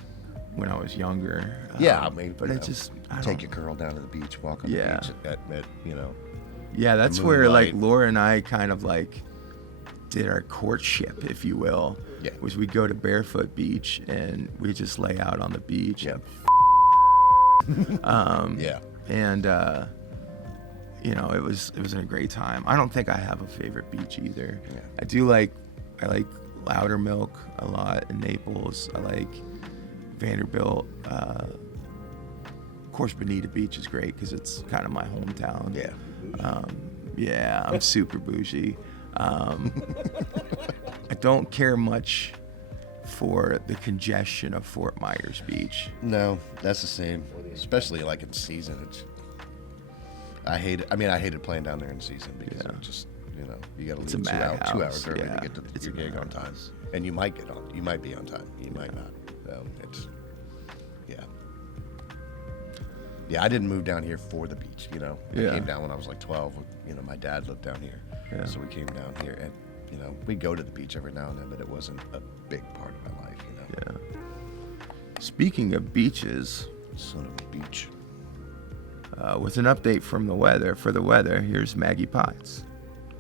when I was younger. Yeah, I mean, but you it know, just, I take don't, your girl down to the beach, walk on Yeah. the beach at you know. yeah, that's where like moonlight. Laura and I kind of like did our courtship, if you will. Yeah. Was we go to Barefoot Beach and we just lay out on the beach. Yeah. Yeah. And you know, it was a great time. I don't think I have a favorite beach either. Yeah. I like Loudermilk a lot in Naples. I like Vanderbilt. Of course, Bonita Beach is great because it's kind of my hometown. Yeah. Yeah, I'm super bougie. I don't care much for the congestion of Fort Myers Beach. No, that's the same. Especially like in season. I hated playing down there in season because Yeah. it just, you know, you got to It's a leave 2 madhouse, 2 hours early yeah. to get to It's your a gig on time, madhouse. and you might get on. You might be on time. You might not. So it's, yeah. Yeah, I didn't move down here for the beach. You know, I Yeah. came down when I was like 12. You know, my dad lived down here, Yeah. so we came down here, and you know, we go to the beach every now and then, but it wasn't a big part of my life. You know. Yeah. Speaking of beaches, Son of a beach. with an update from the weather, here's Maggie Potts.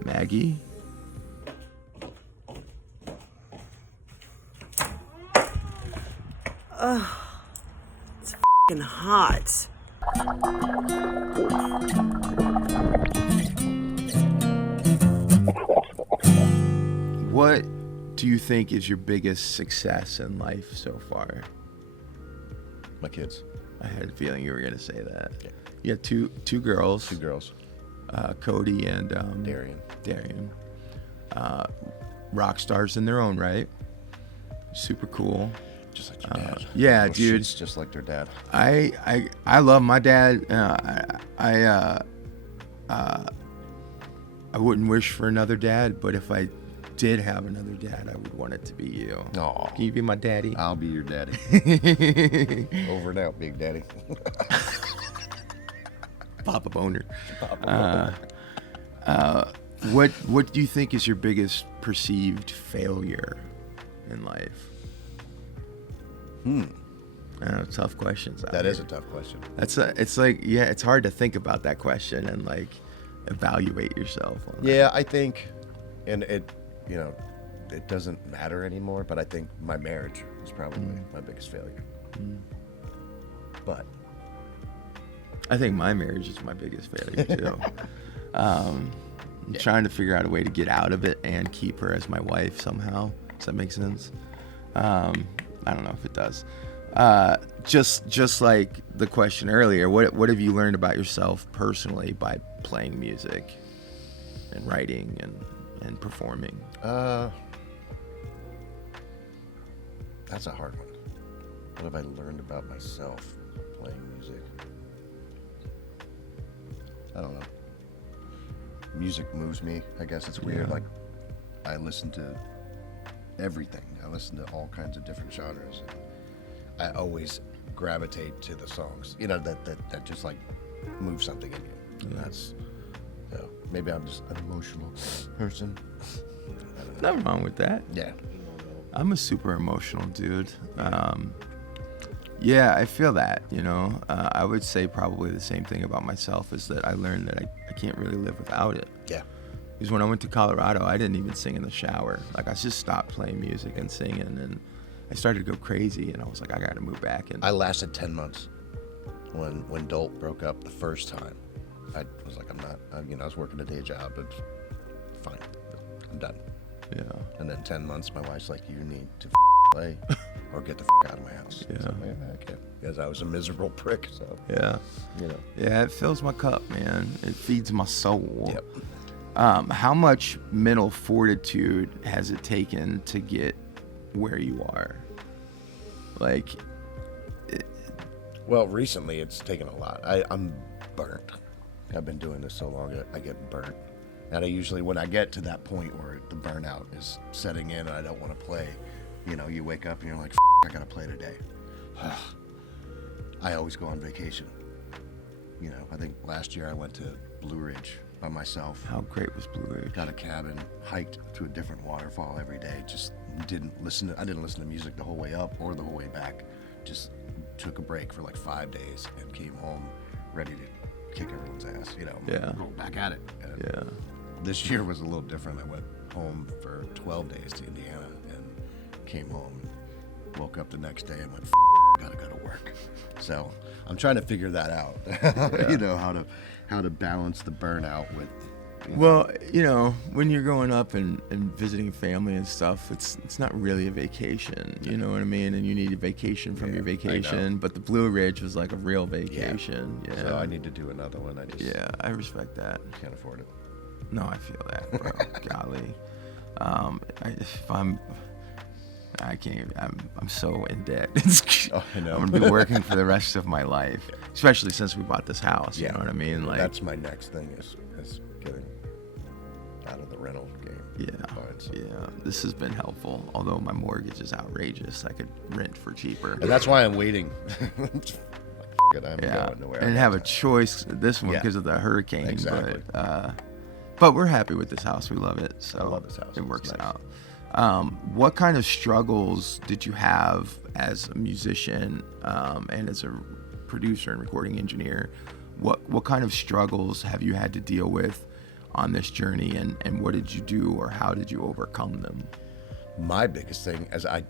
Maggie? Fucking hot. What do you think is your biggest success in life so far? My kids. I had a feeling you were going to say that. Yeah. You have two girls, 2 girls. Cody and Darian. Rock stars in their own right. Super cool. Just like your dad. yeah, Little dude. shits just like their dad. I love my dad. I wouldn't wish for another dad, but if I did have another dad, I would want it to be you. Aw. Can you be my daddy? I'll be your daddy. Over and out, big daddy. Papa Boner. What do you think is your biggest perceived failure in life? I know, tough questions. That is a tough question. It's like, yeah, it's hard to think about that question and like evaluate yourself on that. Yeah, I think, and it, you know, it doesn't matter anymore, but I think my marriage was probably my biggest failure. But I think my marriage is my biggest failure too. I'm trying to figure out a way to get out of it and keep her as my wife somehow. Does that make sense? I don't know if it does. Just like the question earlier, what have you learned about yourself personally by playing music and writing and performing? that's a hard one. What have I learned about myself playing music? I don't know. Music moves me. I guess it's weird. Yeah. Like, I listen to everything. I listen to all kinds of different genres. And I always gravitate to the songs, you know, that just like move something in you. And that's, you know, maybe I'm just an emotional person. Nothing wrong with that. Yeah. I'm a super emotional dude. Yeah, I feel that, you know. I would say probably the same thing about myself is that I learned that I can't really live without it. Yeah. Because when I went to Colorado, I didn't even sing in the shower. Like, I just stopped playing music and singing, and I started to go crazy, and I was like, I gotta move back. And I lasted 10 months when Dolt broke up the first time. I was like, I'm not, I was working a day job, but fine, I'm done. yeah, And then 10 months, my wife's like, you need to play or get the out of my house. Yeah. So, man, okay. Because I was a miserable prick, so, yeah, you know. yeah. It fills my cup, man. It feeds my soul. Yep. How much mental fortitude has it taken to get where you are? Like, Well, recently it's taken a lot. I'm burnt. I've been doing this so long, I get burnt. And I usually, when I get to that point where the burnout is setting in and I don't want to play, you wake up and you're like, I gotta play today. I always go on vacation. I think last year I went to Blue Ridge by myself. how great was Blue Ridge? Got a cabin, hiked to a different waterfall every day. Just didn't listen to music the whole way up or the whole way back. Just took a break for like 5 days and came home ready to kick everyone's ass. Yeah. Go back at it. And Yeah. This year was a little different. I went home for 12 days to Indiana and came home. Woke up the next day and went, gotta go to work. So I'm trying to figure that out. How to balance the burnout with. Well, when you're growing up and visiting family and stuff, it's not really a vacation, you know what I mean? And you need a vacation from your vacation, but the Blue Ridge was like a real vacation. Yeah. So I need to do another one. I respect that. Can't afford it. No, I feel that, bro. Golly. I'm so in debt. I know. I'm gonna be working for the rest of my life, especially since we bought this house. You know what I mean? Like, that's my next thing is getting out of the rental game. yeah. This has been helpful. Although my mortgage is outrageous, I could rent for cheaper. And that's why I'm waiting. I'm going nowhere. And have a choice this one because of the hurricane. Exactly. But we're happy with this house. We love it. So I love this house. It works It's nice. out. What kind of struggles did you have as a musician and as a producer and recording engineer? What kind of struggles have you had to deal with on this journey, and what did you do, or how did you overcome them? My biggest thing is I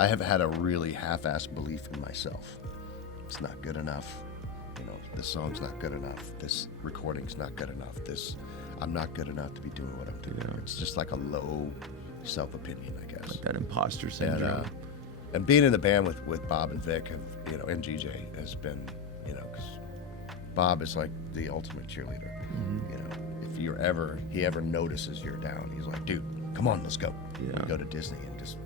have had a really half-assed belief in myself. It's not good enough. This song's not good enough. This recording's not good enough. I'm not good enough to be doing what I'm doing. Yeah. It's just like a low self-opinion, I guess. Like that imposter syndrome. And being in the band with Bob and Vic, and GJ has been, because Bob is like the ultimate cheerleader. If he ever notices you're down, he's like, dude, come on, let's go. Yeah. Go to Disney and just,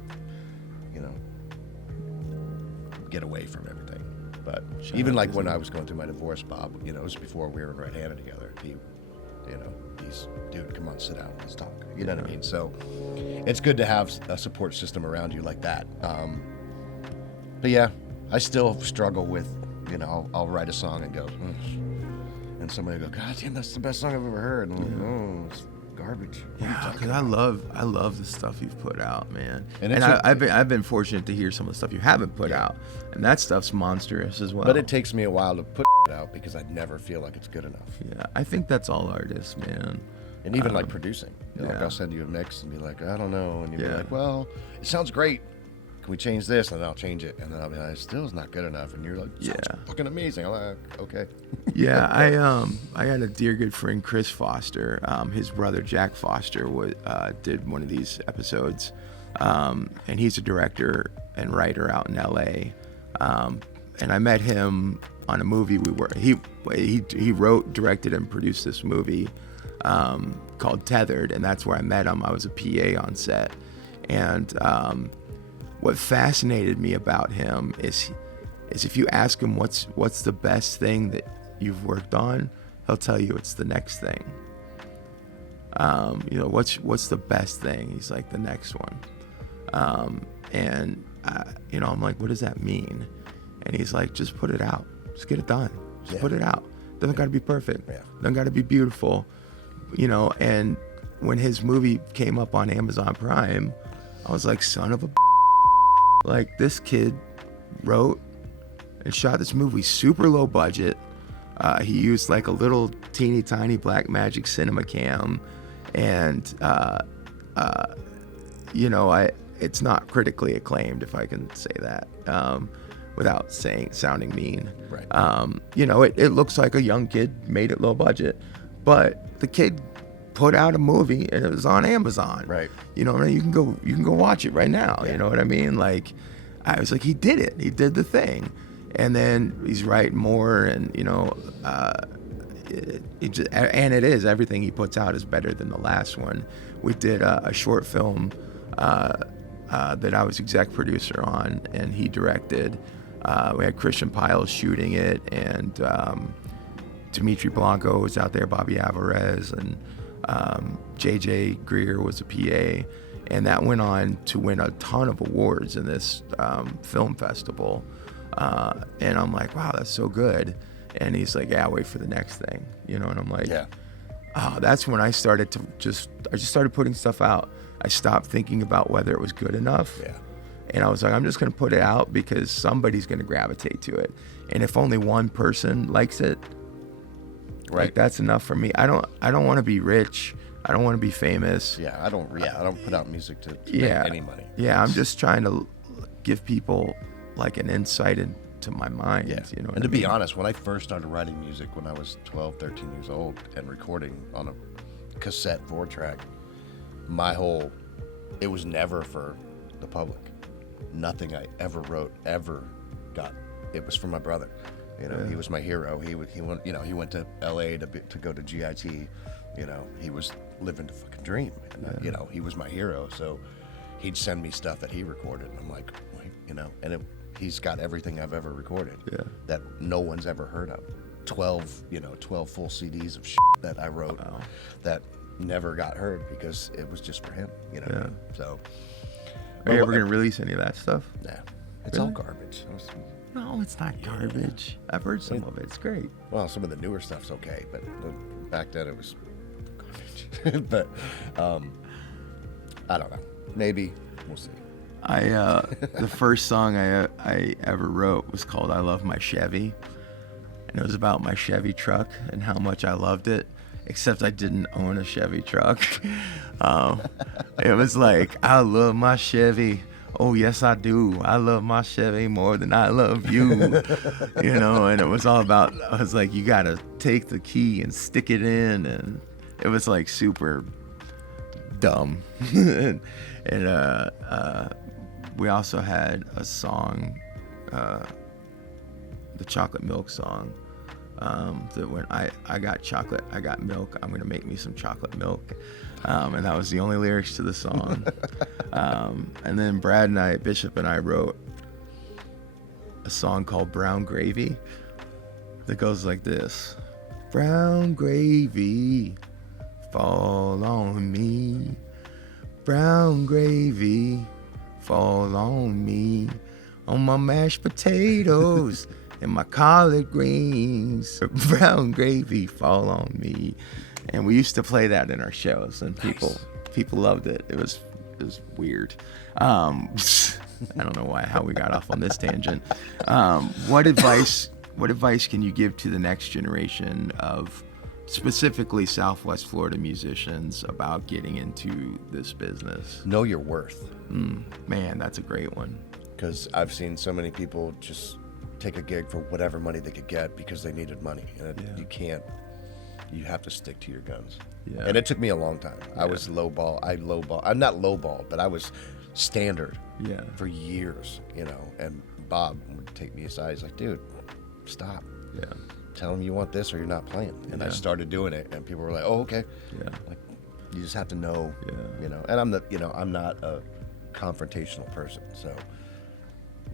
get away from everything. But even like when I was going through my divorce, Bob, it was before we were right-handed together. He's, dude, come on, sit down, let's talk. You know what I mean? So it's good to have a support system around you like that. But yeah, I still struggle with, I'll write a song and go, and somebody will go, God damn, that's the best song I've ever heard. And I'm like, oh, it's garbage. Yeah, because I love the stuff you've put out, man. And I've been fortunate to hear some of the stuff you haven't put out, and that stuff's monstrous as well. But it takes me a while to put out because I never feel like it's good enough. Yeah, I think that's all artists, man. And even like producing, like yeah. I'll send you a mix and be like, I don't know, and you'll be Yeah. like, well, it sounds great. Can we change this? And then I'll change it, and then I'll be like, still is not good enough. And you're like, sounds fucking amazing. I'm like, okay. Yeah, I had a dear good friend, Chris Foster. His brother Jack Foster did one of these episodes, and he's a director and writer out in L.A. And I met him on a movie he wrote, directed, and produced this movie called Tethered, and that's where I met him. I was a PA on set, and what fascinated me about him is if you ask him what's the best thing that you've worked on, he'll tell you it's the next thing. What's the best thing? He's like, the next one. I'm like, what does that mean? And he's like, just put it out. Just get it done. Just put it out. Doesn't got to be perfect. Yeah. Doesn't got to be beautiful. And when his movie came up on Amazon Prime, I was like, son of a like, this kid wrote and shot this movie super low budget. He used like a little teeny tiny Blackmagic cinema cam, and it's not critically acclaimed, if I can say that, without sounding mean. Right. It looks like a young kid made it low budget, but the kid put out a movie and it was on Amazon. Right. You can go watch it right now. Yeah. You know what I mean? Like, I was like, he did it. He did the thing. And then he's writing more, and it is, everything he puts out is better than the last one. We did a short film that I was exec producer on, and he directed. We had Christian Piles shooting it, and Dimitri Blanco was out there, Bobby Alvarez, and JJ Greer was a PA, and that went on to win a ton of awards in this film festival. And I'm like, wow, that's so good. And he's like, yeah, wait for the next thing, you know. And I'm like, Yeah. Oh, that's when I started to I just started putting stuff out. I stopped thinking about whether it was good enough. Yeah. And I was like, I'm just going to put it out because somebody's going to gravitate to it. And if only one person likes it, Right. like, that's enough for me. I don't want to be rich. I don't want to be famous. Yeah, I don't put out music to Yeah. make any money. Yeah, I'm just trying to give people like an insight into my mind. Yeah. You know what And I to be mean? honest, when I first started writing music when I was 12, 13 years old and recording on a cassette 4-track, it was never for the public. Nothing I ever wrote ever got. It was for my brother. You know, he was my hero. He went. You know, he went to L.A. to go to GIT. You know, he was living the fucking dream. And, you know, he was my hero. So he'd send me stuff that he recorded. And I'm like, wait, you know, and he's got everything I've ever recorded that no one's ever heard of. 12 full CDs of shit that I wrote that never got heard because it was just for him. You know. What I mean? So. Are you ever going to release any of that stuff? Nah, it's all garbage. No, it's not garbage. I've heard some of it. It's great. Well, some of the newer stuff's okay, but back then it was garbage. But I don't know. Maybe we'll see. The first song I ever wrote was called "I Love My Chevy," and it was about my Chevy truck and how much I loved it. Except I didn't own a Chevy truck. It was like, I love my Chevy. Oh, yes, I do. I love my Chevy more than I love you. You know, and it was all about, I was like, you got to take the key and stick it in. And it was like super dumb. and we also had a song, the chocolate milk song. That when I got chocolate, I got milk, I'm gonna make me some chocolate milk, and that was the only lyrics to the song. And then Bishop and I wrote a song called Brown Gravy that goes like this: brown gravy fall on me, brown gravy fall on me, on my mashed potatoes and my collard greens, brown gravy fall on me. And we used to play that in our shows, and people loved it. It was weird. I don't know how we got off on this tangent. What advice can you give to the next generation of specifically Southwest Florida musicians about getting into this business? Know your worth. Man, that's a great one. Because I've seen so many people just take a gig for whatever money they could get because they needed money, and you have to stick to your guns. And it took me a long time. I was lowball. I'm not lowball, but I was standard for years, you know. And Bob would take me aside. He's like, dude, stop. Tell him you want this or you're not playing. And I started doing it, and people were like, oh, okay. Like, you just have to know, you know. And I'm not a confrontational person, so,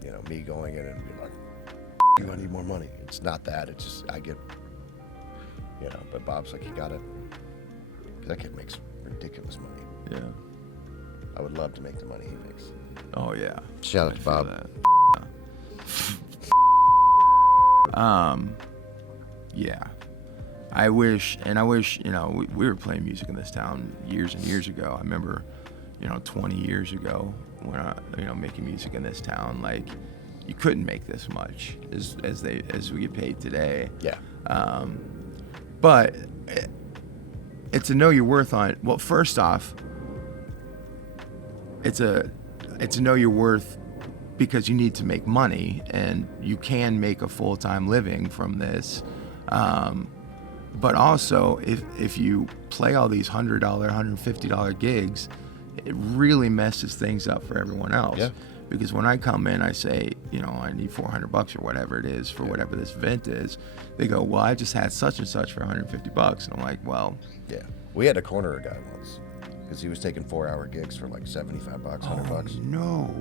you know, me going in and being like, I need more money. It's not that. It's just I get, you know. But Bob's like, you gotta. That kid makes ridiculous money. I would love to make the money he makes. Oh yeah. Shout out to Bob. Yeah. I wish, you know, we were playing music in this town years and years ago. I remember, you know, 20 years ago when making music in this town, like, you couldn't make this much as we get paid today. But it's a know your worth on. Well, first off, it's a know your worth because you need to make money, and you can make a full-time living from this. But also, if you play all these $100, $150 gigs, it really messes things up for everyone else. Because when I come in, I say, I need $400 or whatever it is for whatever this event is. They go, well, I just had such and such for $150. And I'm like, well, Yeah. We had to corner a guy once because he was taking 4-hour gigs for like $75, $100. no,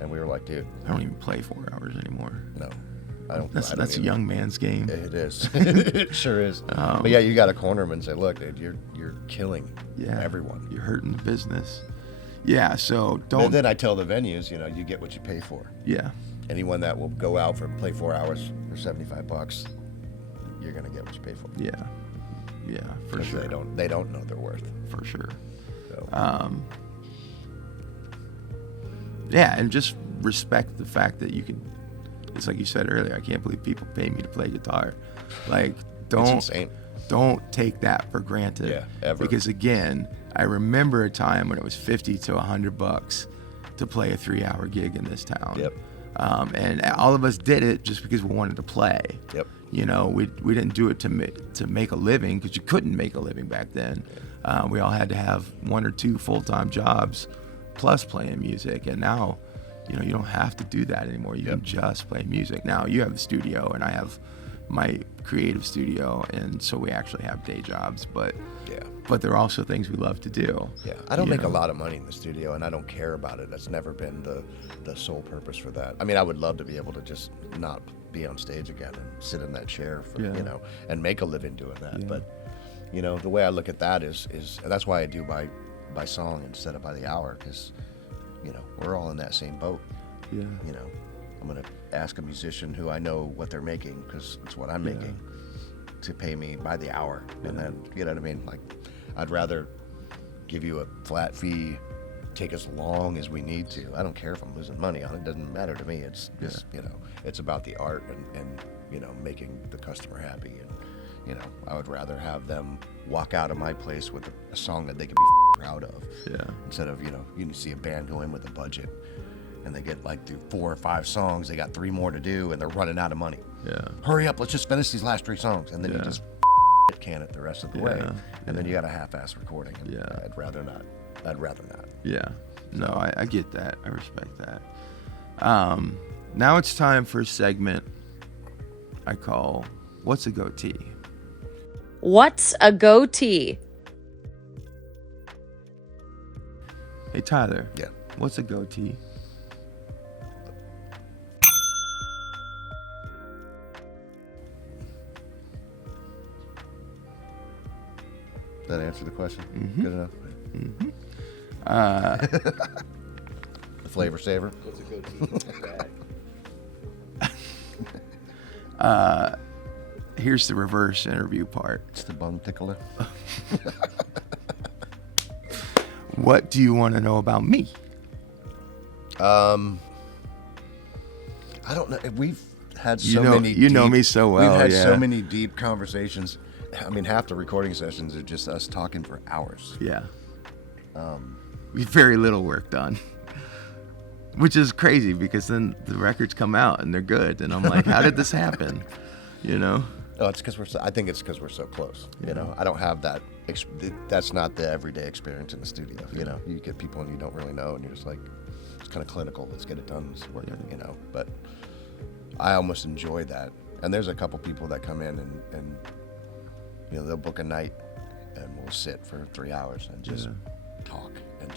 And we were like, dude, I don't even play 4 hours anymore. no. I don't. That's even, a young man's game. It is. It sure is. But yeah, you got to corner him and say, look, dude, you're killing everyone. You're hurting the business. Yeah, so And don't. then I tell the venues, you get what you pay for. Yeah, Anyone that will go out for play 4 hours for $75, you're gonna get what you pay for. yeah, for 'Cause sure. They don't know their worth. For sure. So. Yeah, and just respect the fact that you can. It's like you said earlier. I can't believe people pay me to play guitar. Like, It's insane. don't take that for granted. Yeah, ever. Because again, I remember a time when it was $50 to $100 to play a 3-hour gig in this town. Yep. And all of us did it just because we wanted to play. Yep. We didn't do it to make a living, because you couldn't make a living back then. We all had to have 1 or 2 full-time jobs plus playing music. And now, you don't have to do that anymore. You can just play music. Now you have the studio and I have my creative studio, and so we actually have day jobs, but there are also things we love to do. Yeah, I don't make a lot of money in the studio, and I don't care about it. That's never been the sole purpose for that. I mean, I would love to be able to just not be on stage again and sit in that chair for and make a living doing that. Yeah. But the way I look at that is and that's why I do by song instead of by the hour, because we're all in that same boat. Yeah. I'm gonna ask a musician who I know what they're making, because it's what I'm making, to pay me by the hour, and then you know what I mean. Like, I'd rather give you a flat fee, take as long as we need to. I don't care if I'm losing money on it. It doesn't matter to me. It's just it's about the art and making the customer happy, and I would rather have them walk out of my place with a song that they can be proud of, instead of you see a band go in with a budget and they get like through 4 or 5 songs, they got 3 more to do, and they're running out of money. Yeah. Hurry up, let's just finish these last 3 songs, and then you just can it the rest of the way, and then you got a half-ass recording. And I'd rather not. Yeah. No, I get that. I respect that. Now it's time for a segment I call What's a Goatee? What's a goatee? Hey, Tyler. Yeah. What's a goatee? Does that answer the question? Good enough. The flavor saver. What's a goatee? Bag. Here's the reverse interview part. It's the bum tickler. What do you want to know about me? I don't know. We've had so many. You know me so well. We've had yeah. so many deep conversations. I mean, half the recording sessions are just us talking for hours. Yeah. We have very little work done, which is crazy, because then the records come out and they're good, and I'm like, how did this happen? Oh, it's because I think it's because we're so close. I don't have that. That's not the everyday experience in the studio. You get people and you don't really know, and you're just like, it's kind of clinical. Let's get it done. Let's work it. But I almost enjoy that. And there's a couple people that come in and they'll book a night, and we'll sit for 3 hours and just talk and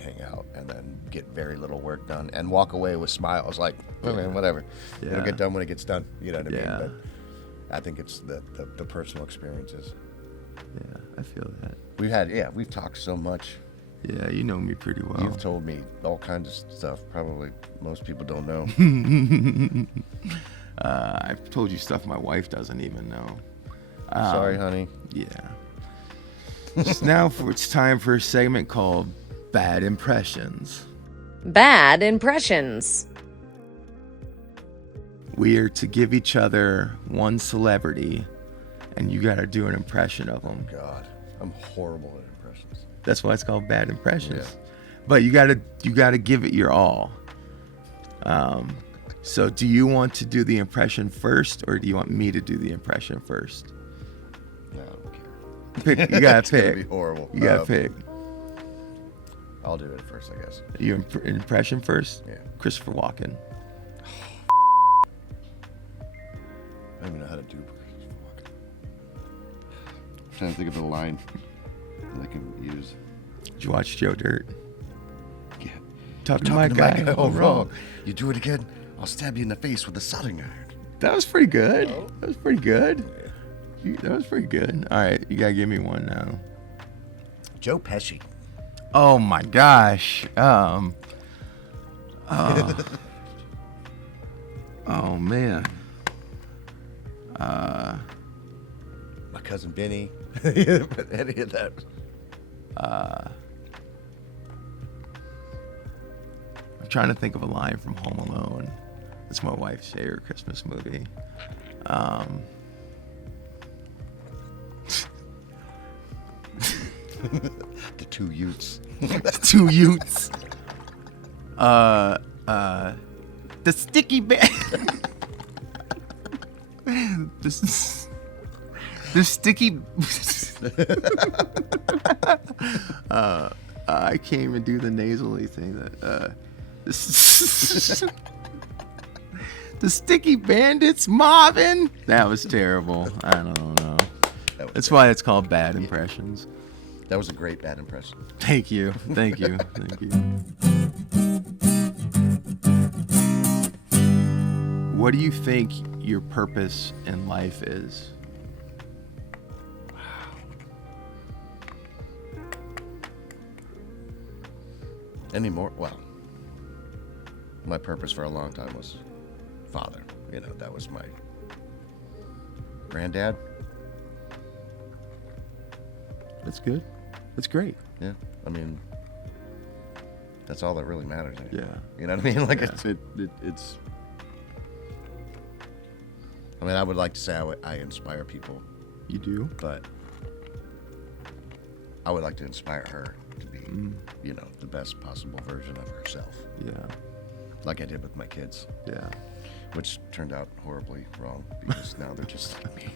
hang out, and then get very little work done and walk away with smiles, like, okay, whatever. It'll get done when it gets done. You know what I mean? But I think it's the personal experiences. Yeah, I feel that. We've talked so much. Yeah, you know me pretty well. You've told me all kinds of stuff probably most people don't know. I've told you stuff my wife doesn't even know. Sorry, honey. Yeah. So now it's time for a segment called Bad Impressions. Bad impressions. We are to give each other one celebrity, and you got to do an impression of them. God, I'm horrible at impressions. That's why it's called Bad Impressions. Yeah. But you got to give it your all. So do you want to do the impression first, or do you want me to do the impression first? No, I don't care. Pick. You got It's to gonna pick. be horrible. You got to pick. I'll do it first, I guess. Your impression first? Yeah. Christopher Walken. don't even know how to do. I'm trying to think of a line that I can use. Did you watch Joe Dirt? Yeah. Talking to my guy. Oh, wrong. You do it again, I'll stab you in the face with a soldering iron. That was pretty good. That was pretty good. That was pretty good. All right, you gotta give me one now. Joe Pesci. Oh my gosh. Oh man. My cousin Benny. Any of that. I'm trying to think of a line from Home Alone. It's my wife's favorite Christmas movie. The two Utes. Two Utes. The sticky band. the sticky. I can't even do the nasally thing. The sticky bandits mobbing. That was terrible. I don't know. That's why it's called bad impressions. That was a great bad impression. Thank you. Thank you. Thank you. What do you think your purpose in life is? Anymore? Well, my purpose for a long time was father. You know, that was my granddad. That's good. That's great. Yeah, I mean, that's all that really matters anymore. Yeah. You know what I mean? Like, Yeah. it's. I mean, I would like to say I inspire people, You do? but I would like to inspire her to be, you know, the best possible version of herself, Yeah. like I did with my kids, Yeah. which turned out horribly wrong because now they're just like me.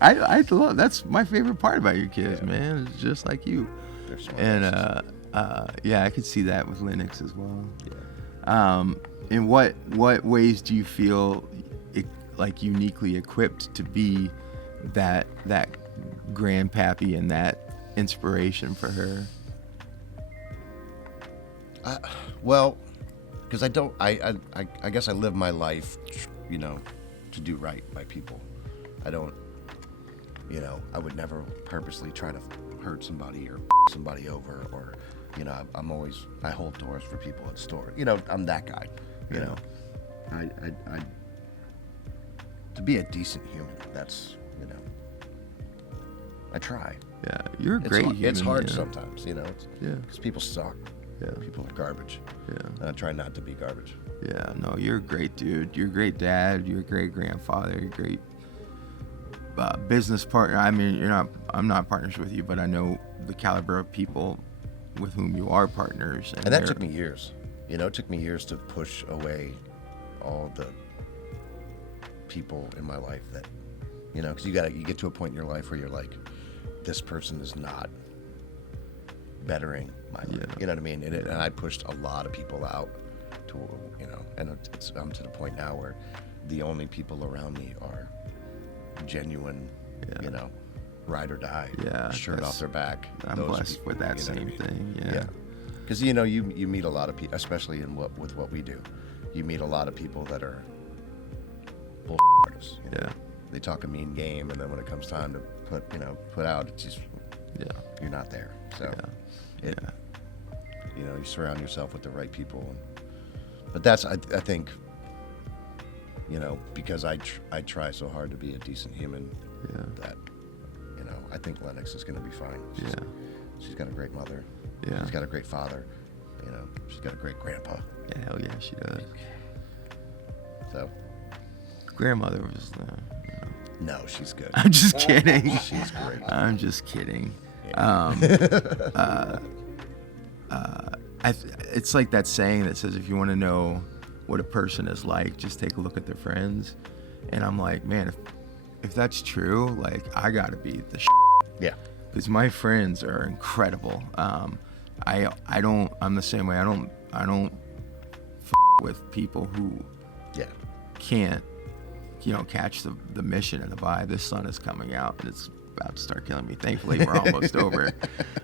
I love that's my favorite part about your kids, Yeah. man. It's just like you. They're smart And asses. yeah, I could see that with Linux as well. Yeah. In what ways do you feel like uniquely equipped to be that grandpappy and that inspiration for her? Well, because I guess I live my life, you know, to do right by people. I don't, you know, I would never purposely try to hurt somebody or somebody over, or, you know, I hold doors for people at store. You know, I'm that guy. You know, I to be a decent human. That's, you know, I try. Yeah, you're a great human. It's hard yeah. sometimes, you know. Yeah. Because people suck. Yeah. People are garbage. Yeah. And I try not to be garbage. Yeah, no, you're a great dude. You're a great dad. You're a great grandfather. You're a great business partner. I mean, I'm not partners with you, but I know the caliber of people with whom you are partners. And that took me years. You know, it took me years to push away all the people in my life that, you know, because you get to a point in your life where you're like, this person is not bettering my life. Yeah. You know what I mean? And I pushed a lot of people out to, you know, and I'm to the point now where the only people around me are genuine, you know, ride or die, shirt off their back. I'm those blessed people, with that you know same what I mean? thing. Yeah. Because, you know, you meet a lot of people, especially with what we do. You meet a lot of people that are bull artists. You know? Yeah. They talk a mean game, and then when it comes time to put out, it's just you're not there. So, you know, you surround yourself with the right people. But that's I think, you know, because I try so hard to be a decent human. That, you know, I think Lennox is going to be fine. She's got a great mother. Yeah. She's got a great father. You know, she's got a great grandpa. Yeah, hell yeah, she does. So. Grandmother was. No, she's good. I'm just kidding. She's great. I'm just kidding. Yeah. It's like that saying that says if you want to know what a person is like, just take a look at their friends. And I'm like, man, if that's true, like I gotta be the yeah. Because my friends are incredible. I'm the same way. I don't with people who can't you don't catch the mission and the vibe. The sun is coming out and it's about to start killing me. Thankfully, we're almost over.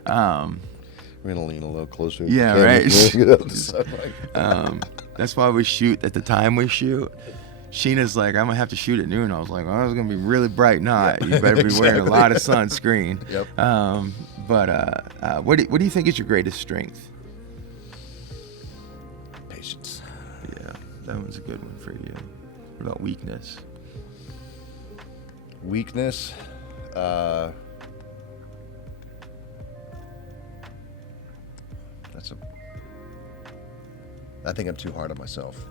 We're gonna lean a little closer. Yeah, right. Right. That's why we shoot at the time we shoot. Sheena's like, I'm gonna have to shoot at noon. I was like, oh, it's gonna be really bright night. You better be wearing a lot of sunscreen. Yep. But what do you think is your greatest strength? Patience. Yeah, that one's a good one for you. What about weakness? Weakness. I think I'm too hard on myself.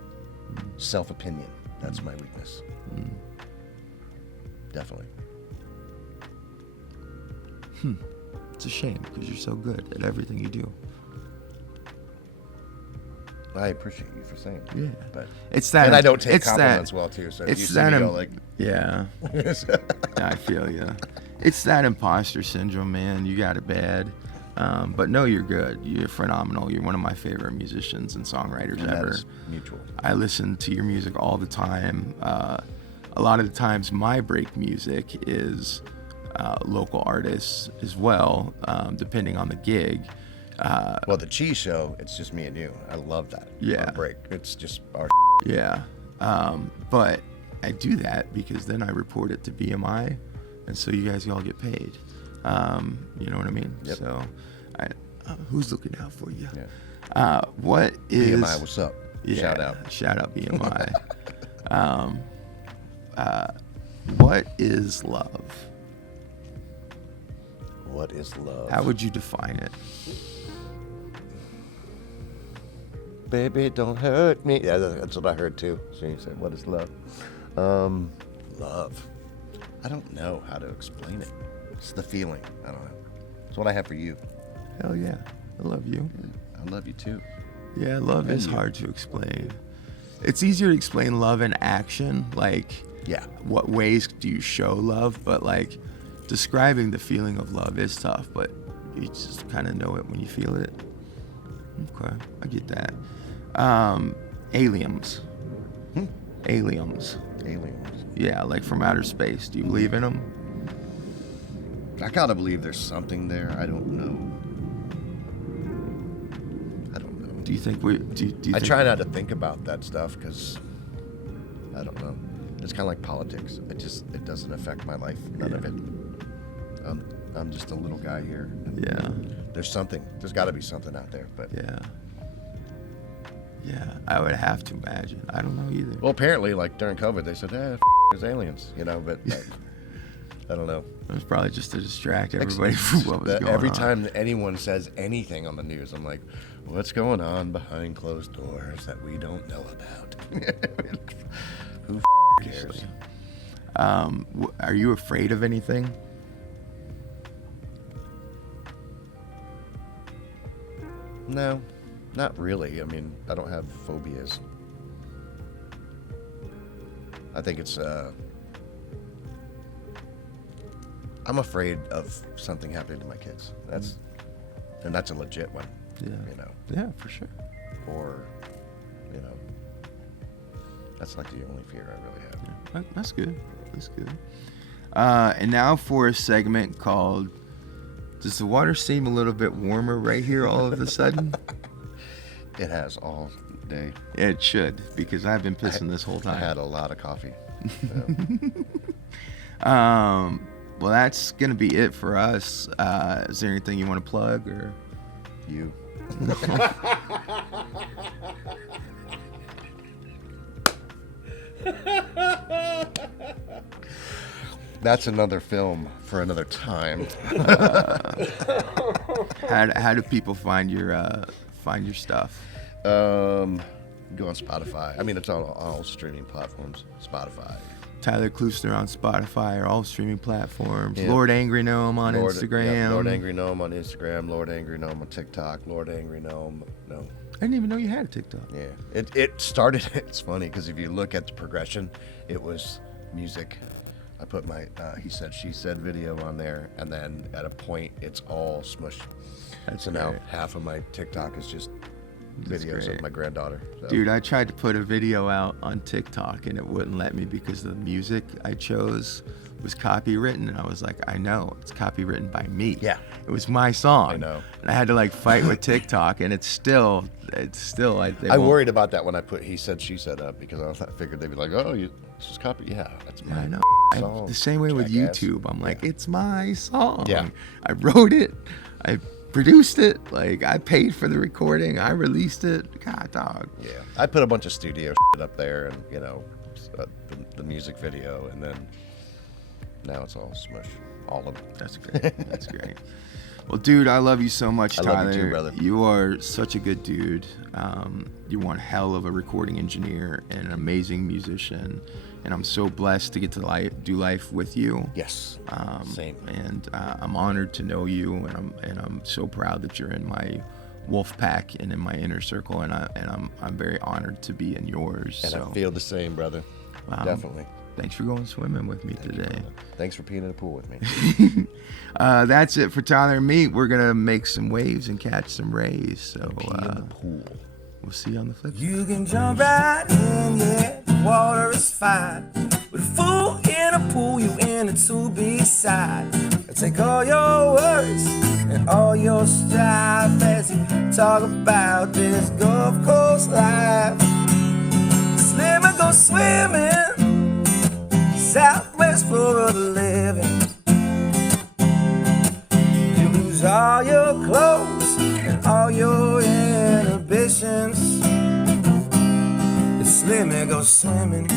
Self-opinion. That's my weakness. Definitely. It's a shame because you're so good at everything you do. I appreciate you for saying it. Yeah. But It's that. and I don't take it's compliments that, well too. So if it's you see that. me go like, Yeah. I feel you. It's that imposter syndrome, man. You got it bad. But no, you're good. You're phenomenal. You're one of my favorite musicians and songwriters and that ever. is mutual. I listen to your music all the time. A lot of the times my break music is local artists as well, depending on the gig. Well, the Cheese Show, it's just me and you. I love that. Yeah. Our break. It's just our. Yeah. But I do that because then I report it to BMI, and so you guys all get paid. You know what I mean? Yep. So, who's looking out for you? Yeah. What is BMI, what's up? Yeah, Shout out. Shout out BMI. What is love? What is love? How would you define it? Baby, don't hurt me. Yeah, that's what I heard too. So you said, what is love? Love. I don't know how to explain it. It's the feeling. I don't know. It's what I have for you. Hell yeah, I love you. I love you too. Yeah, love is hard to explain. It's easier to explain love in action, like Yeah. what ways do you show love, but like describing the feeling of love is tough, but you just kind of know it when you feel it. Okay, I get that. Aliens. Aliens. Aliens. Yeah, like from outer space. Do you believe in them? I gotta believe there's something there. I don't know. Do you think we? Do you I think, try not to think about that stuff because I don't know. It's kind of like politics. It doesn't affect my life. None of it. I'm just a little guy here. Yeah. There's something. There's got to be something out there. But Yeah. Yeah, I would have to imagine. I don't know either. well, apparently, like during COVID, they said, there's aliens, But I don't know. It was probably just to distract everybody from what was going Every on. time anyone says anything on the news, I'm like, what's going on behind closed doors that we don't know about? Who cares? Are you afraid of anything? No, not really. I mean, I don't have phobias. I think it's, I'm afraid of something happening to my kids. That's a legit one. Yeah. Yeah, for sure. Or, that's like the only fear I really have. Yeah, that's good. That's good. And now for a segment called Does the Water Seem a Little Bit Warmer Right Here All of a Sudden? It has all day. It should, because I've been pissing this whole I time. had a lot of coffee. Well, that's going to be it for us. Is there anything you want to plug or? You. That's another film for another time. How do people find your stuff? Go on Spotify. I mean, it's on all streaming platforms. Spotify. Tyler Kluesner on Spotify or all streaming platforms. Yeah. Lord Angry Gnome on Instagram. Yeah, Lord Angry Gnome on Instagram. Lord Angry Gnome on TikTok. Lord Angry Gnome. No. I didn't even know you had a TikTok. Yeah. It started. It's funny because if you look at the progression, it was music. I put my he said she said video on there, and then at a point it's all smushed. That's So now great. half of my TikTok is just videos great. of my granddaughter. So. Dude, I tried to put a video out on TikTok and it wouldn't let me because the music I chose was copywritten, and I was like, I know it's copywritten by me. Yeah. It was my song. I know. And I had to like fight with TikTok, and it's still like I worried about that when I put he said she said up because I figured they'd be like, oh, you just copy. Yeah, that's Yeah, my I know. song. The same way with jackass. YouTube. I'm like, it's my song. Yeah. I wrote it. I produced it. Like, I paid for the recording. I released it. God, dog. Yeah, I put a bunch of studio shit up there, and the music video, and then now it's all smush, all of it. That's great. That's great. Well, dude, I love you so much, I Tyler. love you too, brother. You are such a good dude. You're one hell of a recording engineer and an amazing musician. And I'm so blessed to get to do life with you. Yes, same. And I'm honored to know you, and I'm so proud that you're in my wolf pack and in my inner circle. And I'm very honored to be in yours. And so, I feel the same, brother. Definitely. Thanks for going swimming with me Thank you, today. brother. Thanks for peeing in the pool with me. That's it for Tyler and me. We're gonna make some waves and catch some rays. So Pee in the pool. we'll see you on the flip side. You can jump right in, yeah, the water is fine. With a fool in a pool, you in it to be side. Take all your worries and all your strife as you talk about this Gulf Coast life. Slimmy go swimming, Southwest Florida living. You lose all your clothes and all your inhibitions. It's Slimmy go swimming.